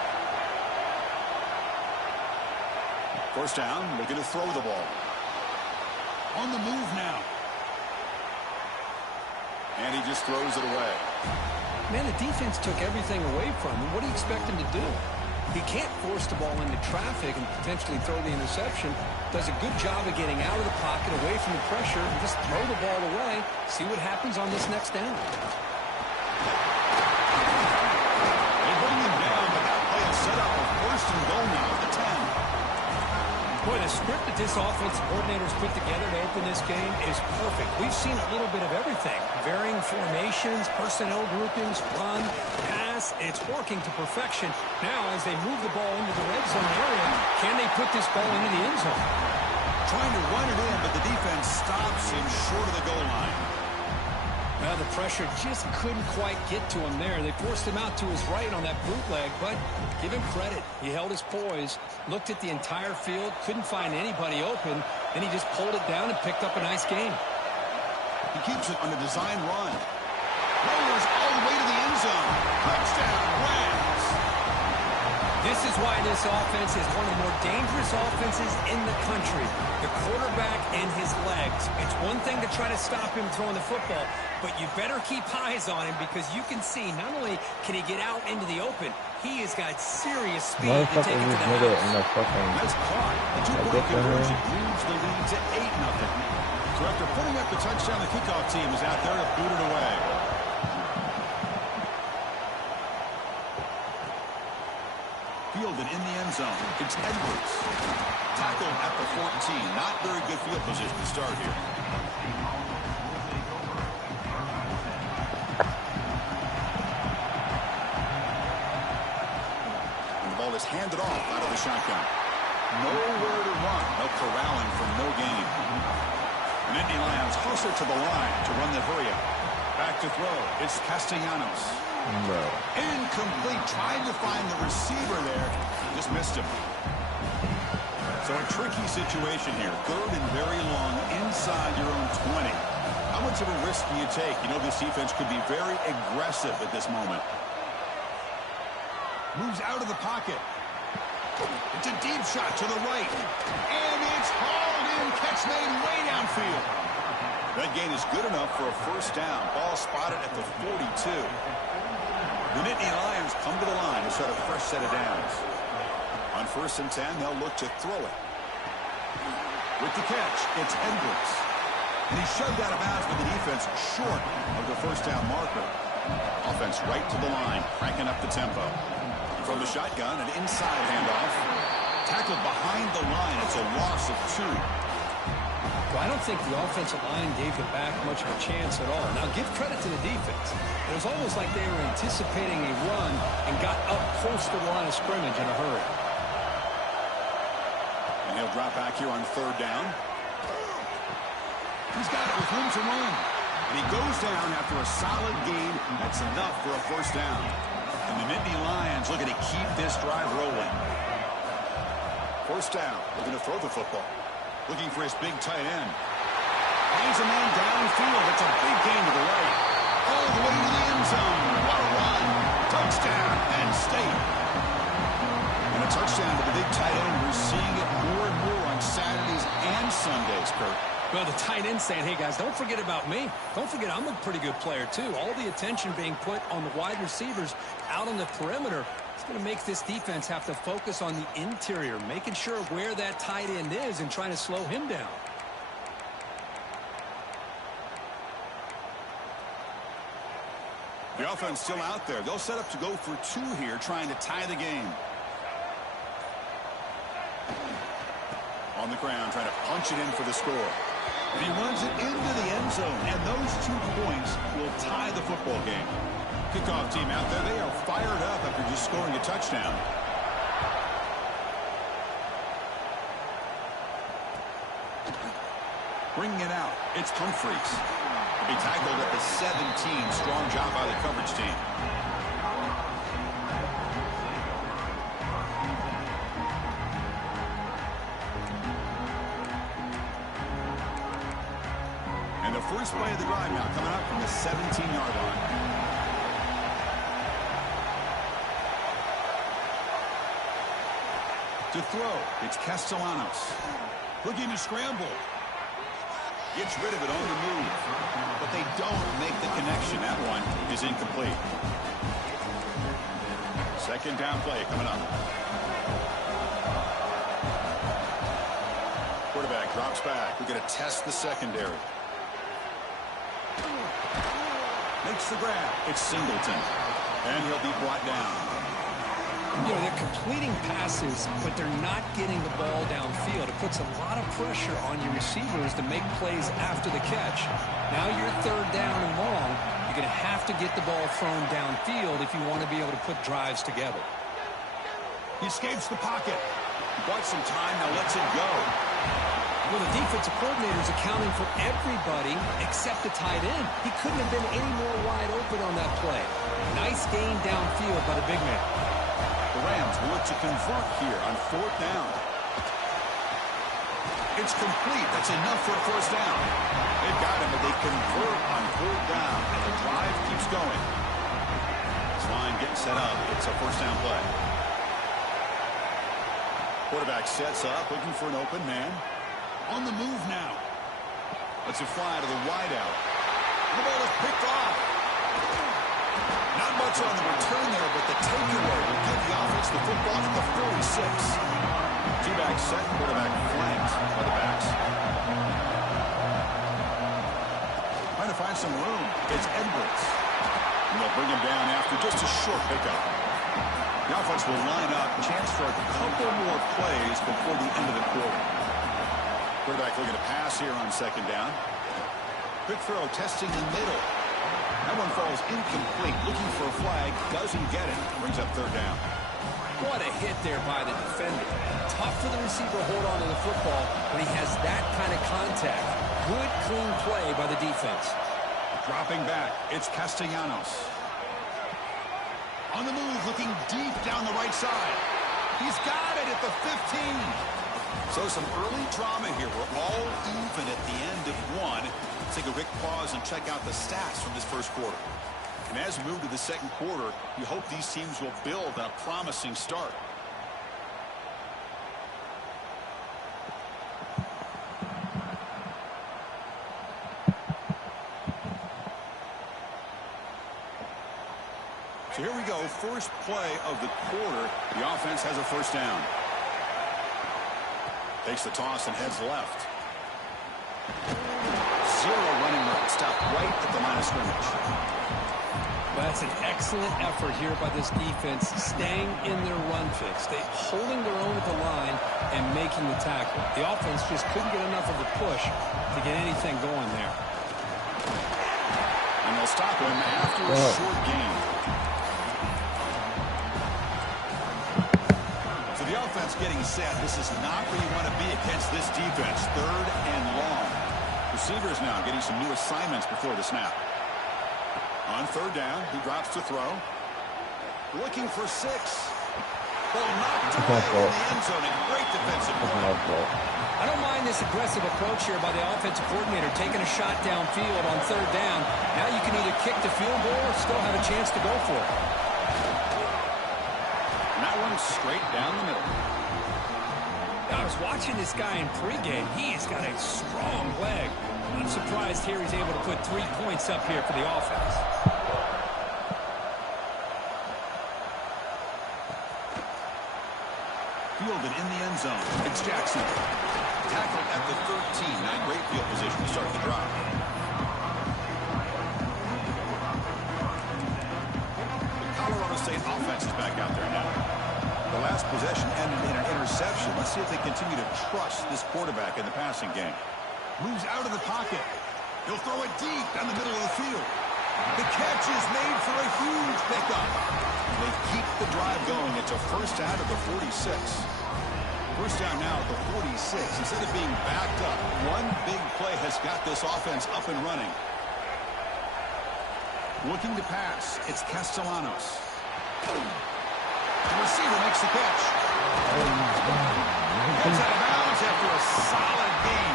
First down, looking to throw the ball. On the move now. And he just throws it away. Man, the defense took everything away from him. What do you expect him to do? He can't force the ball into traffic and potentially throw the interception. Does a good job of getting out of the pocket, away from the pressure, and just throw the ball away. See what happens on this next down. They're putting him down, but that play is set up with first and goal now at the 10. Boy, the script that this offensive coordinator's put together to open this game is perfect. We've seen a little bit of everything. Varying formations, personnel groupings, run, pass. It's working to perfection. Now, as they move the ball into the red zone area, can they put this ball into the end zone? Trying to run it in, but the defense stops him short of the goal line. Well, the pressure just couldn't quite get to him there. They forced him out to his right on that bootleg, but give him credit. He held his poise, looked at the entire field, couldn't find anybody open, and he just pulled it down and picked up a nice gain. He keeps it on a design run. Rollers all the way to the end zone. Touchdown, Rams. This is why this offense is one of the more dangerous offenses in the country. The quarterback and his legs. It's one thing to try to stop him throwing the football, but you better keep eyes on him because you can see not only can he get out into the open, he has got serious speed to take it to the house. That's caught. The two-point conversion moves the lead to 8-0. So after putting up the touchdown, the kickoff team is out there to boot it away. fielded in the end zone. It's Edwards. Tackled at the 14. Not very good field position to start here. And the ball is handed off out of the shotgun. Nowhere to run. No corralling for no gain. And Indy Lions hustle to the line to run the hurry-up. Back to throw. It's Castellanos. Incomplete. Trying to find the receiver there. Just missed him. So a tricky situation here. 3rd and very long inside your own 20. How much of a risk do you take? You know this defense could be very aggressive at this moment. Moves out of the pocket. It's a deep shot to the right. And it's hauled in. Catch made way downfield. That gain is good enough for a first down. Ball spotted at the 42. The Nittany Lions come to the line to start a fresh set of downs. On 1st and 10, they'll look to throw it. With the catch, it's Edwards. And he's shoved out of bounds by the defense short of the first down marker. Offense right to the line, cranking up the tempo. From the shotgun, an inside handoff. Tackled behind the line. It's a loss of 2. Well, I don't think the offensive line gave the back much of a chance at all. Now, give credit to the defense. It was almost like they were anticipating a run and got up close to the line of scrimmage in a hurry. And he'll drop back here on 3rd down. He's got it with room to run. And he goes down after a solid gain. That's enough for a first down. And the Nittany Lions looking to keep this drive rolling. First down. Looking to throw the football. Looking for his big tight end. Finds a man downfield. It's a big gain to the right. All the way to the end zone. What a run. Touchdown, Penn State. And a touchdown to the big tight end. We're seeing it more and more on Saturdays and Sundays, Kurt. Well, the tight end saying, hey, guys, don't forget about me. Don't forget I'm a pretty good player, too. All the attention being put on the wide receivers out on the perimeter. It's going to make this defense have to focus on the interior, making sure where that tight end is and trying to slow him down. The offense still out there. They'll set up to go for 2 here, trying to tie the game. On the ground, trying to punch it in for the score. And he runs it into the end zone. And those 2 points will tie the football game. Kickoff team out there, they are fired up after just scoring a touchdown. Bringing it out, it's Humphreys. He'll be tackled at the 17. Strong job by the coverage team. And the first play of the drive now coming up from the 17-yard line. To throw, it's Castellanos. Looking to scramble. Gets rid of it on the move. But they don't make the connection. That one is incomplete. 2nd down play coming up. Quarterback drops back. We're going to test the secondary. Makes the grab. It's Singleton. And he'll be brought down. You know, they're completing passes, but they're not getting the ball downfield. It puts a lot of pressure on your receivers to make plays after the catch. Now you're 3rd down and long. You're going to have to get the ball thrown downfield if you want to be able to put drives together. He escapes the pocket. Bought some time, now lets it go. Well, the defensive coordinator is accounting for everybody except the tight end. He couldn't have been any more wide open on that play. Nice gain downfield by the big man. The Rams will look to convert here on 4th down. It's complete. That's enough for a first down. They've got him, but they convert on 4th down, and the drive keeps going. This line getting set up. It's a first down play. Quarterback sets up, looking for an open man. On the move now. Let's it fly to the wideout. The ball is picked off. Not much on the return there, but the takeaway will give the offense the football at the 46. Two-back set, quarterback flanked by the backs. Trying to find some room. It's Edwards. And they'll bring him down after just a short pickup. The offense will line up. Chance for a couple more plays before the end of the quarter. Quarterback looking to pass here on second down. Quick throw, testing the middle. That one falls incomplete. Looking for a flag. Doesn't get it. Brings up third down. What a hit there by the defender. Tough for the receiver to hold on to the football, but he has that kind of contact. Good, clean play by the defense. Dropping back, it's Castellanos. On the move, looking deep down the right side. He's got it at the 15. So some early drama here. We're all even at the end of one. Let's take a quick pause and check out the stats from this first quarter. And as we move to the second quarter, you hope these teams will build on a promising start. So here we go, first play of the quarter. The offense has a first down. Takes the toss and heads left. Zero running room. Stop right at the line of scrimmage. That's an excellent effort here by this defense, staying in their run fix. They holding their own at the line and making the tackle. The offense just couldn't get enough of a push to get anything going there. And they'll stop him after a short gain. So the offense getting set. This is not where you want to be against this defense. Third and long. Receivers now getting some new assignments before the snap. On third down, he drops to throw. Looking for 6. Ball knocked away in the end zone. A great defensive play. I don't mind this aggressive approach here by the offensive coordinator, taking a shot downfield on third down. Now you can either kick the field goal or still have a chance to go for it. And that one straight down the middle. I was watching this guy in pregame. He's got a strong leg. I'm surprised here he's able to put 3 points up here for the offense. Fielded in the end zone. It's Jackson. Tackled at the 13. Not great field position to start the drive. The Colorado State offense is back out there now. The last possession ended in an interception. Let's see if they continue to trust this quarterback in the passing game. Moves out of the pocket. He'll throw it deep down the middle of the field. The catch is made for a huge pickup. They keep the drive going. It's a first down at the 46. First down now at the 46. Instead of being backed up, one big play has got this offense up and running. Looking to pass. It's Castellanos. The receiver makes the catch. Gets out of bounds after a solid gain.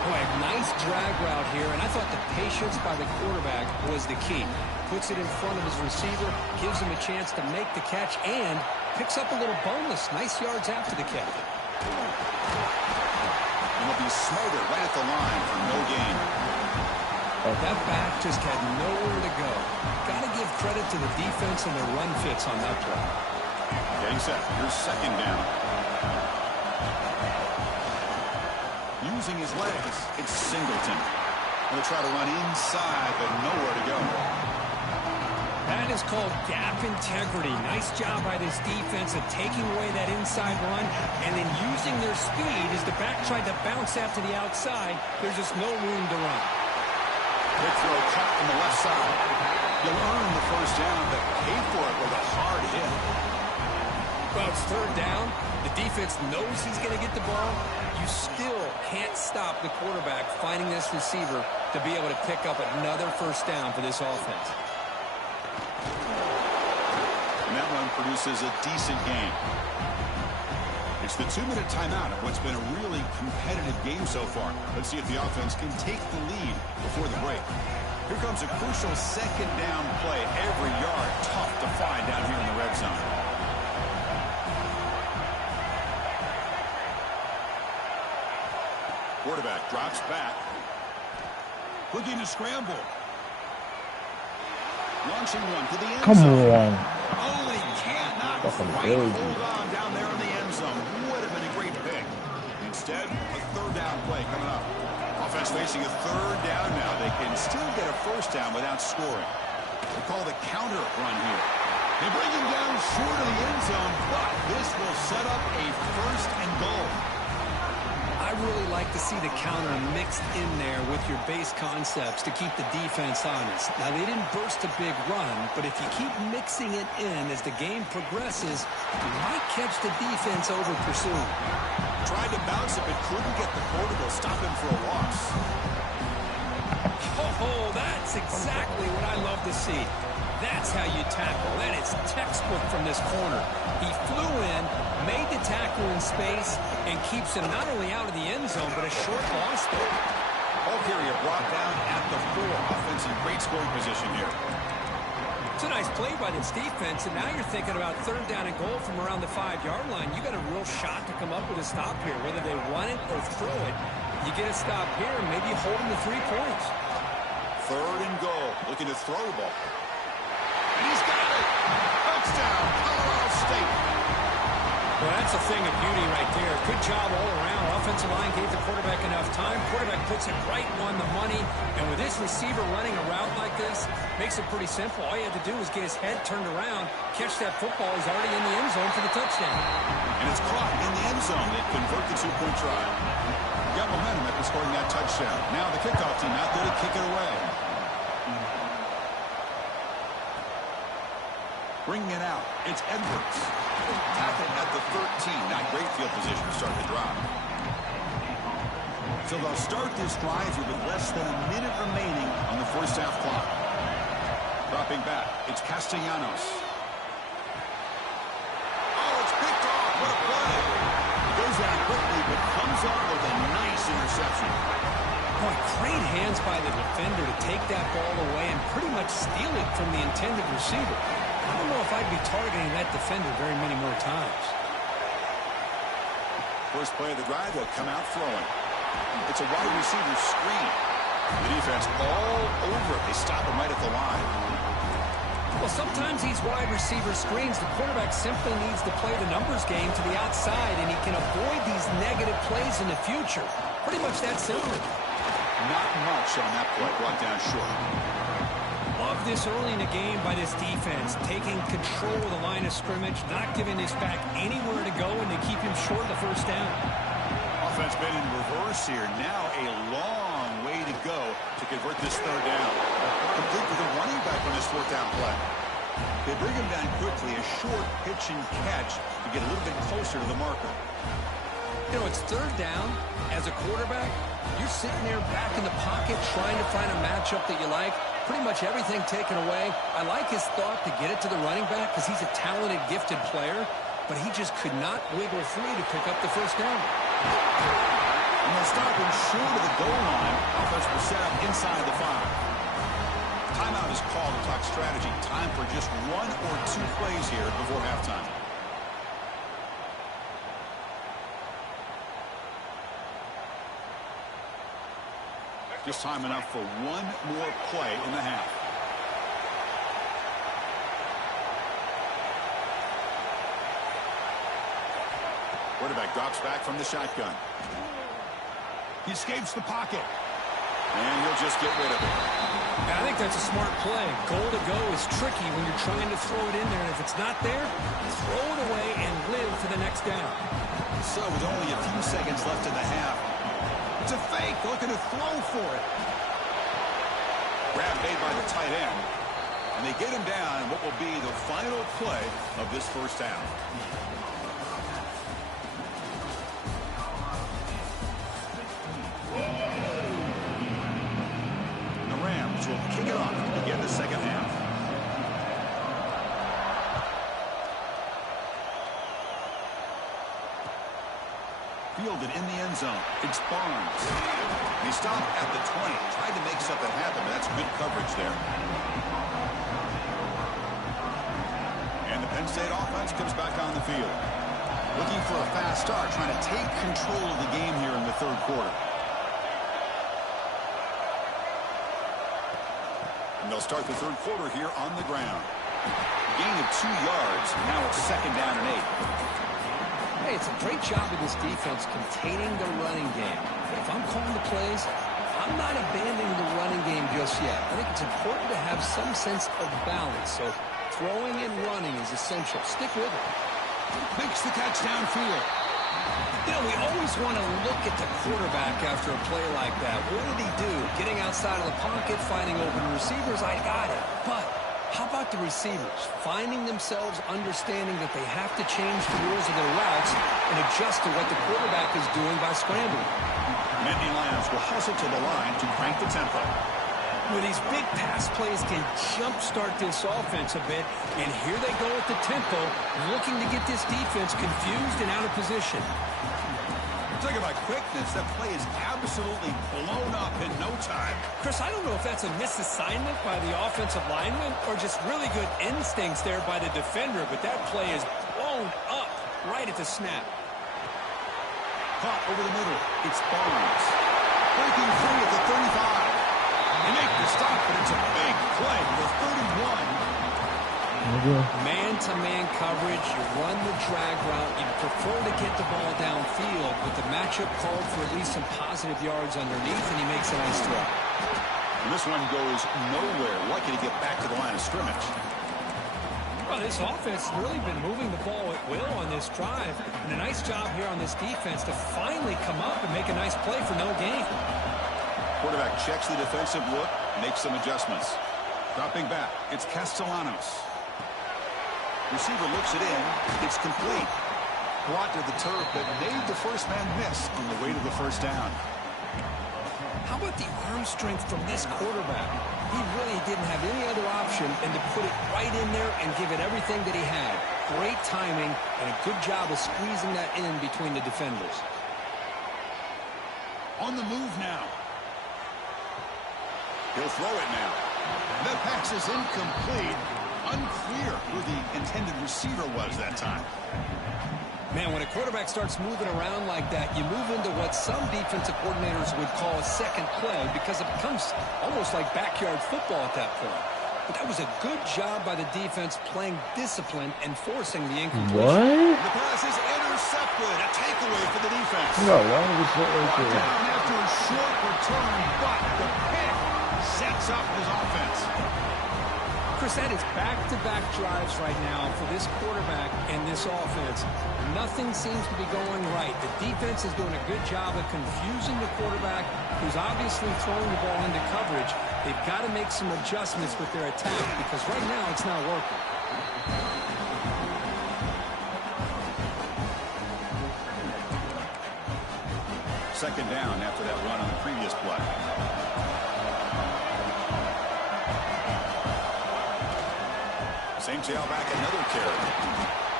Boy, nice drag route here, and I thought the patience by the quarterback was the key. Puts it in front of his receiver, gives him a chance to make the catch, and picks up a little bonus. Nice yards after the catch. And he'll be smothered right at the line for no gain. That back just had nowhere to go. Got to give credit to the defense and their run fits on that play. Getting set. Here's second down. Using his legs, it's Singleton. Going to try to run inside, but nowhere to go. That is called gap integrity. Nice job by this defense of taking away that inside run and then using their speed as the back tried to bounce out to the outside. There's just no room to run. Quick throw caught on the left side. You'll earn the first down, but pay for it with a hard hit. Well, it's third down. The defense knows he's going to get the ball. You still can't stop the quarterback finding this receiver to be able to pick up another first down for this offense. And that one produces a decent game. It's the 2-minute timeout of what's been a really competitive game so far. Let's see if the offense can take the lead before the break. Here comes a crucial second down play. Every yard tough to find down here in the red zone. Quarterback drops back. Looking to scramble. Launching one to the end zone. Come on. Oh, he cannot Fucking quite crazy. hold on down there in the end zone. Would have been a great pick. Instead, a third down play coming up. Offense facing a third down now. They can still get a first down without scoring. We'll call the counter run here. They bring him down short of the end zone, but this will set up a 1st and goal. I really like to see the counter mixed in there with your base concepts to keep the defense honest. Now, they didn't burst a big run, but if you keep mixing it in as the game progresses, you might catch the defense over pursuing. Tried to bounce it, but couldn't get the quarterback to stop him for a loss. Oh, that's exactly what I love to see. That's how you tackle. That is textbook from this corner. He flew in, made the tackle in space, and keeps him not only out of the end zone, but a short loss there. Ball carrier brought down at the 4. Offense in great scoring position here. It's a nice play by this defense, and now you're thinking about 3rd down and goal from around the 5-yard line. You got a real shot to come up with a stop here, whether they run it or throw it. You get a stop here, and maybe you hold them to 3 points. 3rd and goal, looking to throw the ball. He's got it! Touchdown, Colorado State! Well, that's a thing of beauty right there. Good job all around. Offensive line gave the quarterback enough time. Quarterback puts it right on the money. And with this receiver running a route like this, makes it pretty simple. All you had to do was get his head turned around, catch that football. He's already in the end zone for the touchdown. And it's caught in the end zone. They convert the 2-point try. Got momentum after scoring that touchdown. Now the kickoff team out there to kick it away. Bringing it out, it's Edwards. Tackled at the 13. Not great field position to start the drive. So they'll start this drive here with less than a minute remaining on the 1st half clock. Dropping back, it's Castellanos. Oh, it's picked off. What a play. Goes out quickly, but comes up with a nice interception. Boy, great hands by the defender to take that ball away and pretty much steal it from the intended receiver. I don't know if I'd be targeting that defender very many more times. First play of the drive, they'll come out throwing. It's a wide receiver screen. The defense all over it. They stop him right at the line. Well, sometimes these wide receiver screens, the quarterback simply needs to play the numbers game to the outside, and he can avoid these negative plays in the future. Pretty much that simple. Not much on that play, brought down short. Love this early in the game by this defense, taking control of the line of scrimmage, not giving this back anywhere to go, and they keep him short of the 1st down. Offense been in reverse here. Now a long way to go to convert this 3rd down. Complete with a running back on this 4th down play. They bring him down quickly, a short pitch and catch to get a little bit closer to the marker. You know, it's 3rd down. As a quarterback, you're sitting there back in the pocket trying to find a matchup that you like. Pretty much everything taken away. I like his thought to get it to the running back because he's a talented, gifted player, but he just could not wiggle free to pick up the 1st down. And they'll stop him short of the goal line. Offense will set up inside the 5. Timeout is called to talk strategy. Time for just 1 or 2 plays here before halftime. Just time enough for 1 more play in the half. Quarterback drops back from the shotgun. He escapes the pocket. And he'll just get rid of it. I think that's a smart play. Goal to go is tricky when you're trying to throw it in there. And if it's not there, throw it away and live for the next down. So with only a few seconds left in the half, it's a fake. They're looking to throw for it. Grab made by the tight end. And they get him down in what will be the final play of this 1st half. The Rams will kick it off to begin the 2nd half. Fielded in the end zone. It's Barnes. He stopped at the 20. Tried to make something happen, but that's good coverage there. And the Penn State offense comes back on the field. Looking for a fast start, trying to take control of the game here in the 3rd quarter. And they'll start the 3rd quarter here on the ground. Gain of 2 yards. Now it's 2nd down and 8. Hey, it's a great job of this defense containing the running game. But if I'm calling the plays, I'm not abandoning the running game just yet. I think it's important to have some sense of balance. So throwing and running is essential. Stick with it. Makes the catch downfield. You know, we always want to look at the quarterback after a play like that. What did he do? Getting outside of the pocket, finding open receivers, I got it. But how about the receivers? Finding themselves understanding that they have to change the rules of their routes and adjust to what the quarterback is doing by scrambling. Many Lions will hustle to the line to crank the tempo. Well, these big pass plays can jumpstart this offense a bit, and here they go at the tempo, looking to get this defense confused and out of position. Talk about quickness. That play is absolutely blown up in no time. Chris, I don't know if that's a misassignment by the offensive lineman or just really good instincts there by the defender, but that play is blown up right at the snap. Caught over the middle. It's Barnes. Breaking free at the 35. They make the stop, but it's a big play to the 31. Man-to-man coverage, you run the drag route, you prefer to get the ball downfield, but the matchup called for at least some positive yards underneath, and he makes a nice throw. And this one goes nowhere. Lucky to get back to the line of scrimmage. Well, this offense has really been moving the ball at will on this drive, and a nice job here on this defense to finally come up and make a nice play for no gain. Quarterback checks the defensive look, makes some adjustments. Dropping back, it's Castellanos. Receiver looks it in. It's complete. Brought to the turf, but made the first man miss On the way to the first down. How about the arm strength from this quarterback? He really didn't have any other option than to put it right in there and give it everything that he had. Great timing and a good job of squeezing that in between the defenders. On the move now. He'll throw it now. The pass is incomplete. Unclear who the intended receiver was that time. Man, when a quarterback starts moving around like that, you move into what some defensive coordinators would call a second play because it becomes almost like backyard football at that point. But that was a good job by the defense playing discipline and forcing the incompletion. What? The pass is intercepted. A takeaway for the defense. No, why was it right there? Down after a short return, but the pick sets up his offense. Chris, that is back-to-back drives right now for this quarterback and this offense. Nothing seems to be going right. The defense is doing a good job of confusing the quarterback, who's obviously throwing the ball into coverage. They've got to make some adjustments with their attack because right now it's not working. Second down after that run on the previous play. Same tailback, another carry.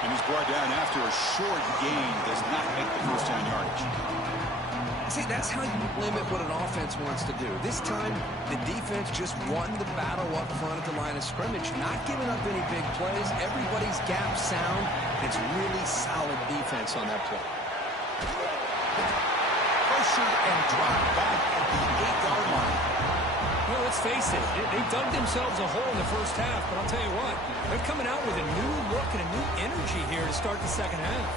And he's brought down after a short gain. Does not make the first down yardage. See, that's how you limit what an offense wants to do. This time, the defense just won the battle up front at the line of scrimmage, not giving up any big plays. Everybody's gap sound. It's really solid defense on that play. Pressured and dropped back at the 8-yard line. Well, let's face it, they dug themselves a hole in the first half, but I'll tell you what, they're coming out with a new look and a new energy here to start the second half.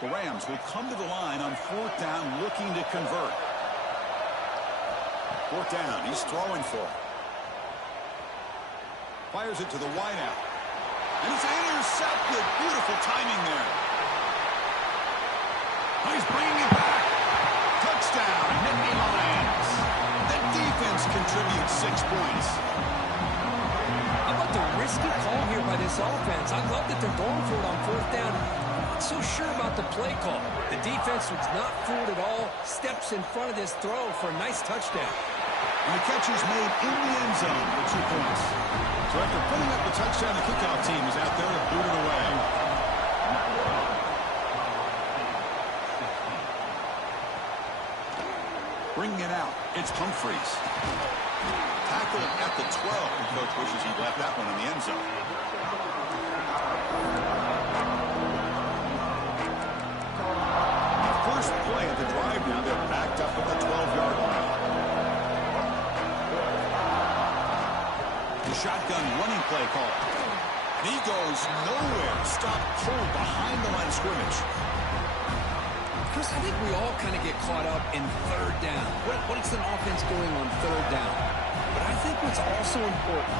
The Rams will come to the line on fourth down looking to convert. Fourth down, he's throwing for it. Fires it to the wideout. And it's intercepted. Beautiful timing there. He's bringing it back. Touchdown, Nittany Lions. The defense contributes 6 points. How about the risky call here by this offense? I love that they're going for it on fourth down. I'm not so sure about the play call. The defense was not fooled at all. Steps in front of this throw for a nice touchdown. And the catch is made in the end zone for 2 points. So after putting up the touchdown, the kickoff team is out there to boot it away. Bringing it out, it's Humphreys. Tackled at the 12. The coach wishes he'd left that one in the end zone. First play of the drive now, they're backed up at the 12-yard line. The shotgun running play call. And he goes nowhere. Stopped cold behind the line of scrimmage. Chris, I think we all kind of get caught up in third down. What is an offense doing on third down? But I think what's also important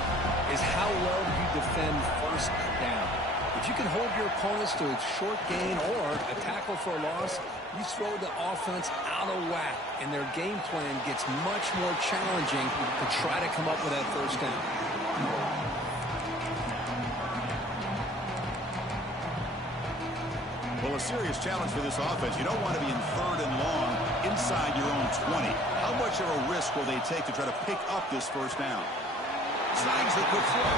is how well do you defend first down. If you can hold your opponents to a short gain or a tackle for a loss, you throw the offense out of whack, and their game plan gets much more challenging to try to come up with that first down. Well, a serious challenge for this offense. You don't want to be in third and long inside your own 20. How much of a risk will they take to try to pick up this first down? Snags the quick throw.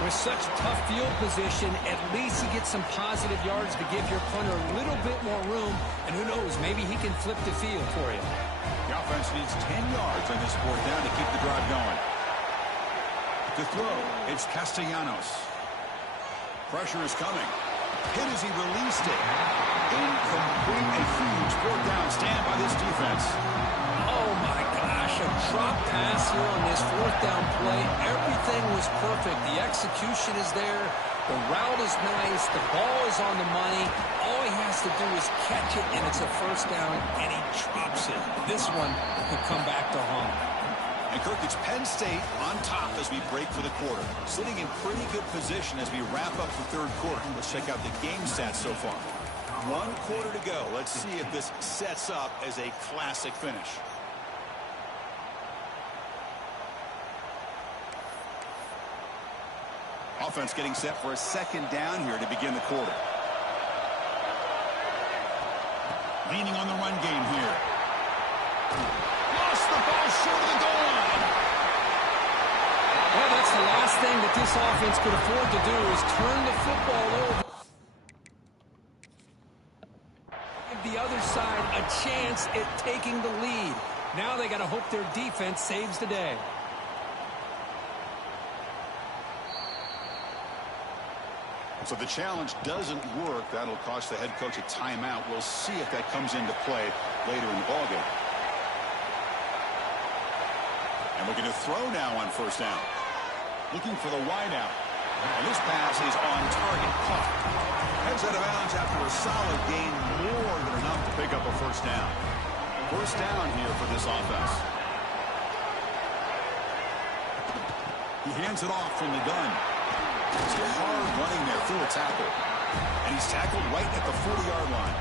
With such tough field position, at least you get some positive yards to give your punter a little bit more room. And who knows, maybe he can flip the field for you. The offense needs 10 yards on this fourth down to keep the drive going. To throw, it's Castellanos. Pressure is coming. Hit as he released it. Incomplete. A huge fourth down stand by this defense. Oh, my gosh. A drop pass here on this fourth down play. Everything was perfect. The execution is there. The route is nice. The ball is on the money. All he has to do is catch it, and it's a first down, and he drops it. This one could come back to haunt. And Kirk, it's Penn State on top as we break for the quarter. Sitting in pretty good position as we wrap up the third quarter. Let's check out the game stats so far. 1 quarter to go. Let's see if this sets up as a classic finish. Offense getting set for a second down here to begin the quarter. Leaning on the run game here. Lost the ball short of the goal line. Well, that's the last thing that this offense could afford to do is turn the football over. Give the other side a chance at taking the lead. Now they got to hope their defense saves the day. So the challenge doesn't work. That'll cost the head coach a timeout. We'll see if that comes into play later in the ballgame. And we're going to throw now on first down. Looking for the wide out. And this pass is on target. Caught. Heads out of bounds after a solid gain, more than enough to pick up a first down. First down here for this offense. He hands it off from the gun. It's a hard running there through a tackle. And he's tackled right at the 40-yard line.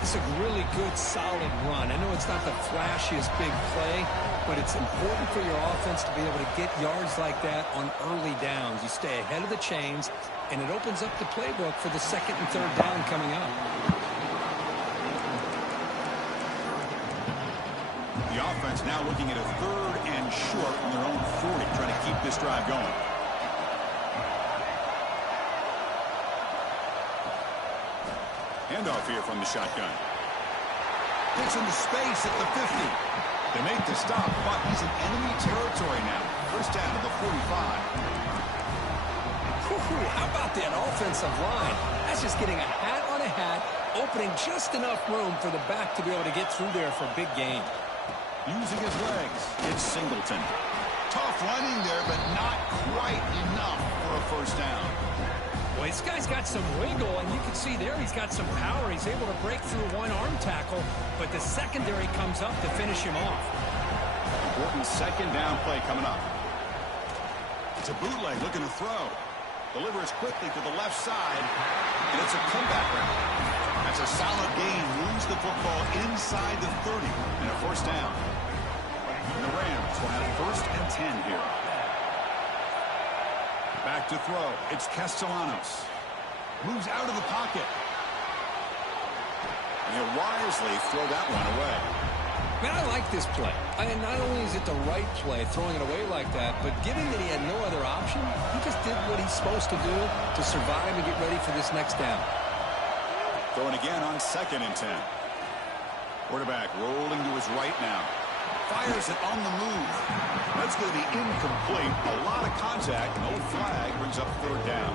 It's a really good, solid run. I know it's not the flashiest big play, but it's important for your offense to be able to get yards like that on early downs. You stay ahead of the chains, and it opens up the playbook for the second and third down coming up. The offense now looking at a third and short on their own 40, trying to keep this drive going. Handoff here from the shotgun. Gets into space at the 50. They make the stop, but he's in enemy territory now. First down to the 45. How about that offensive line? That's just getting a hat on a hat, opening just enough room for the back to be able to get through there for a big gain. Using his legs, it's Singleton. Tough running there, but not quite enough for a first down. Well, this guy's got some wiggle, and you can see there he's got some power. He's able to break through one arm tackle, but the secondary comes up to finish him off. Important second down play coming up. It's a bootleg looking to throw. Delivers quickly to the left side, and it's a comeback route. That's a solid gain. Moves the football inside the 30, and a first down. And the Rams will have first and 10 here. Back to throw. It's Castellanos. Moves out of the pocket. And he'll wisely throw that one away. Man, I like this play. Not only is it the right play, throwing it away like that, but given that he had no other option, he just did what he's supposed to do to survive and get ready for this next down. Throwing again on second and 10. Quarterback rolling to his right now. Fires it on the move. That's going to be incomplete. A lot of contact. No flag brings up third down.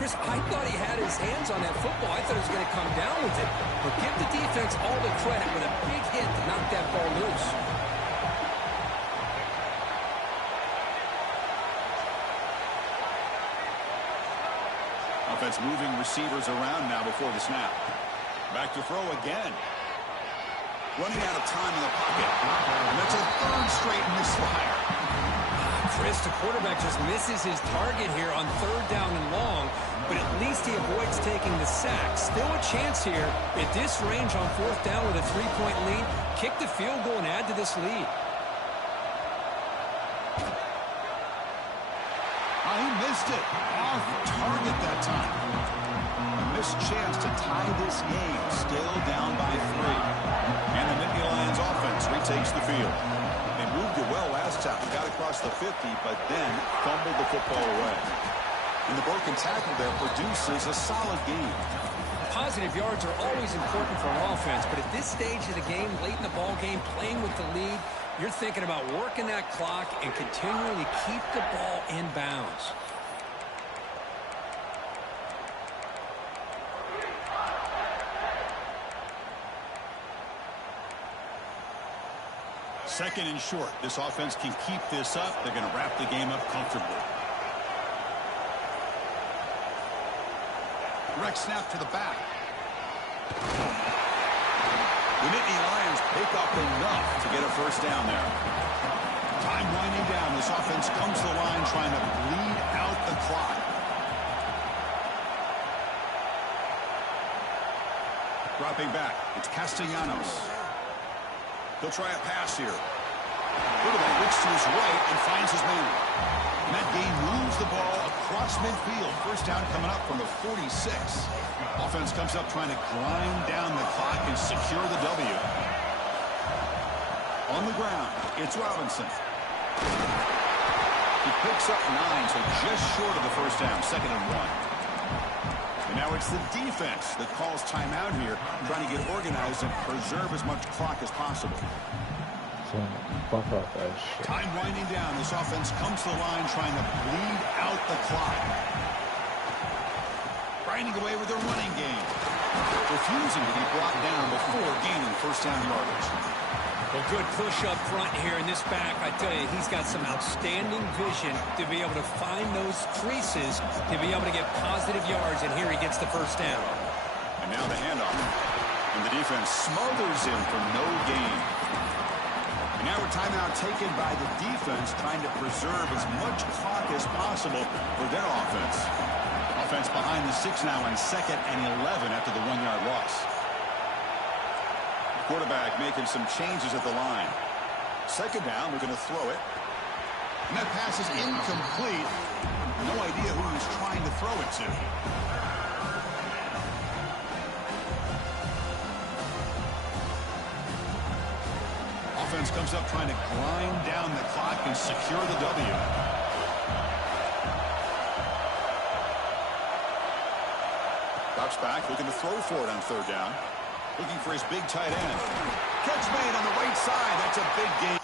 Chris, I thought he had his hands on that football. I thought he was going to come down with it. But give the defense all the credit with a big hit to knock that ball loose. Offense moving receivers around now before the snap. Back to throw again. Running out of time in the pocket. And that's a third straight misfire. Chris, the quarterback just misses his target here on 3rd down and long, but at least he avoids taking the sack. Still a chance here at this range on 4th down with a 3-point lead. Kick the field goal and add to this lead. He missed it. Off target that time. A missed chance to tie this game. Still down by 3. And the Nittany Lions offense retakes the field. They moved it well last time. Got across the 50, but then fumbled the football away. And the broken tackle there produces a solid game. Positive yards are always important for an offense, but at this stage of the game, late in the ball game, playing with the lead, you're thinking about working that clock and continuing to keep the ball in bounds. Second and short. This offense can keep this up. They're going to wrap the game up comfortably. Direct snap to the back. The Nittany Lions pick up enough to get a first down there. Time winding down. This offense comes to the line trying to bleed out the clock. Dropping back. It's Castellanos. He'll try a pass here. Quarterback looks to his right and finds his man. And that game moves the ball across midfield. First down coming up from the 46. Offense comes up trying to grind down the clock and secure the W. On the ground, it's Robinson. He picks up 9, so just short of the first down, 2nd and 1. And now it's the defense that calls timeout here, trying to get organized and preserve as much clock as possible. Time winding down. This offense comes to the line trying to bleed out the clock. Grinding away with their running game. Refusing to be brought down before gaining first down yardage. Well, good push up front here in this back. I tell you, he's got some outstanding vision to be able to find those creases, to be able to get positive yards, and here he gets the first down. And now the handoff. And the defense smothers him for no gain. And now a timeout taken by the defense, trying to preserve as much clock as possible for their offense. Offense behind the 6 now on 2nd and 11 after the 1-yard loss. Quarterback making some changes at the line. 2nd down, we're going to throw it. And that pass is incomplete. No idea who he's trying to throw it to. Offense comes up trying to grind down the clock and secure the W. Drops back, looking to throw for it on 3rd down. Looking for his big tight end. Catch made on the right side. That's a big gain.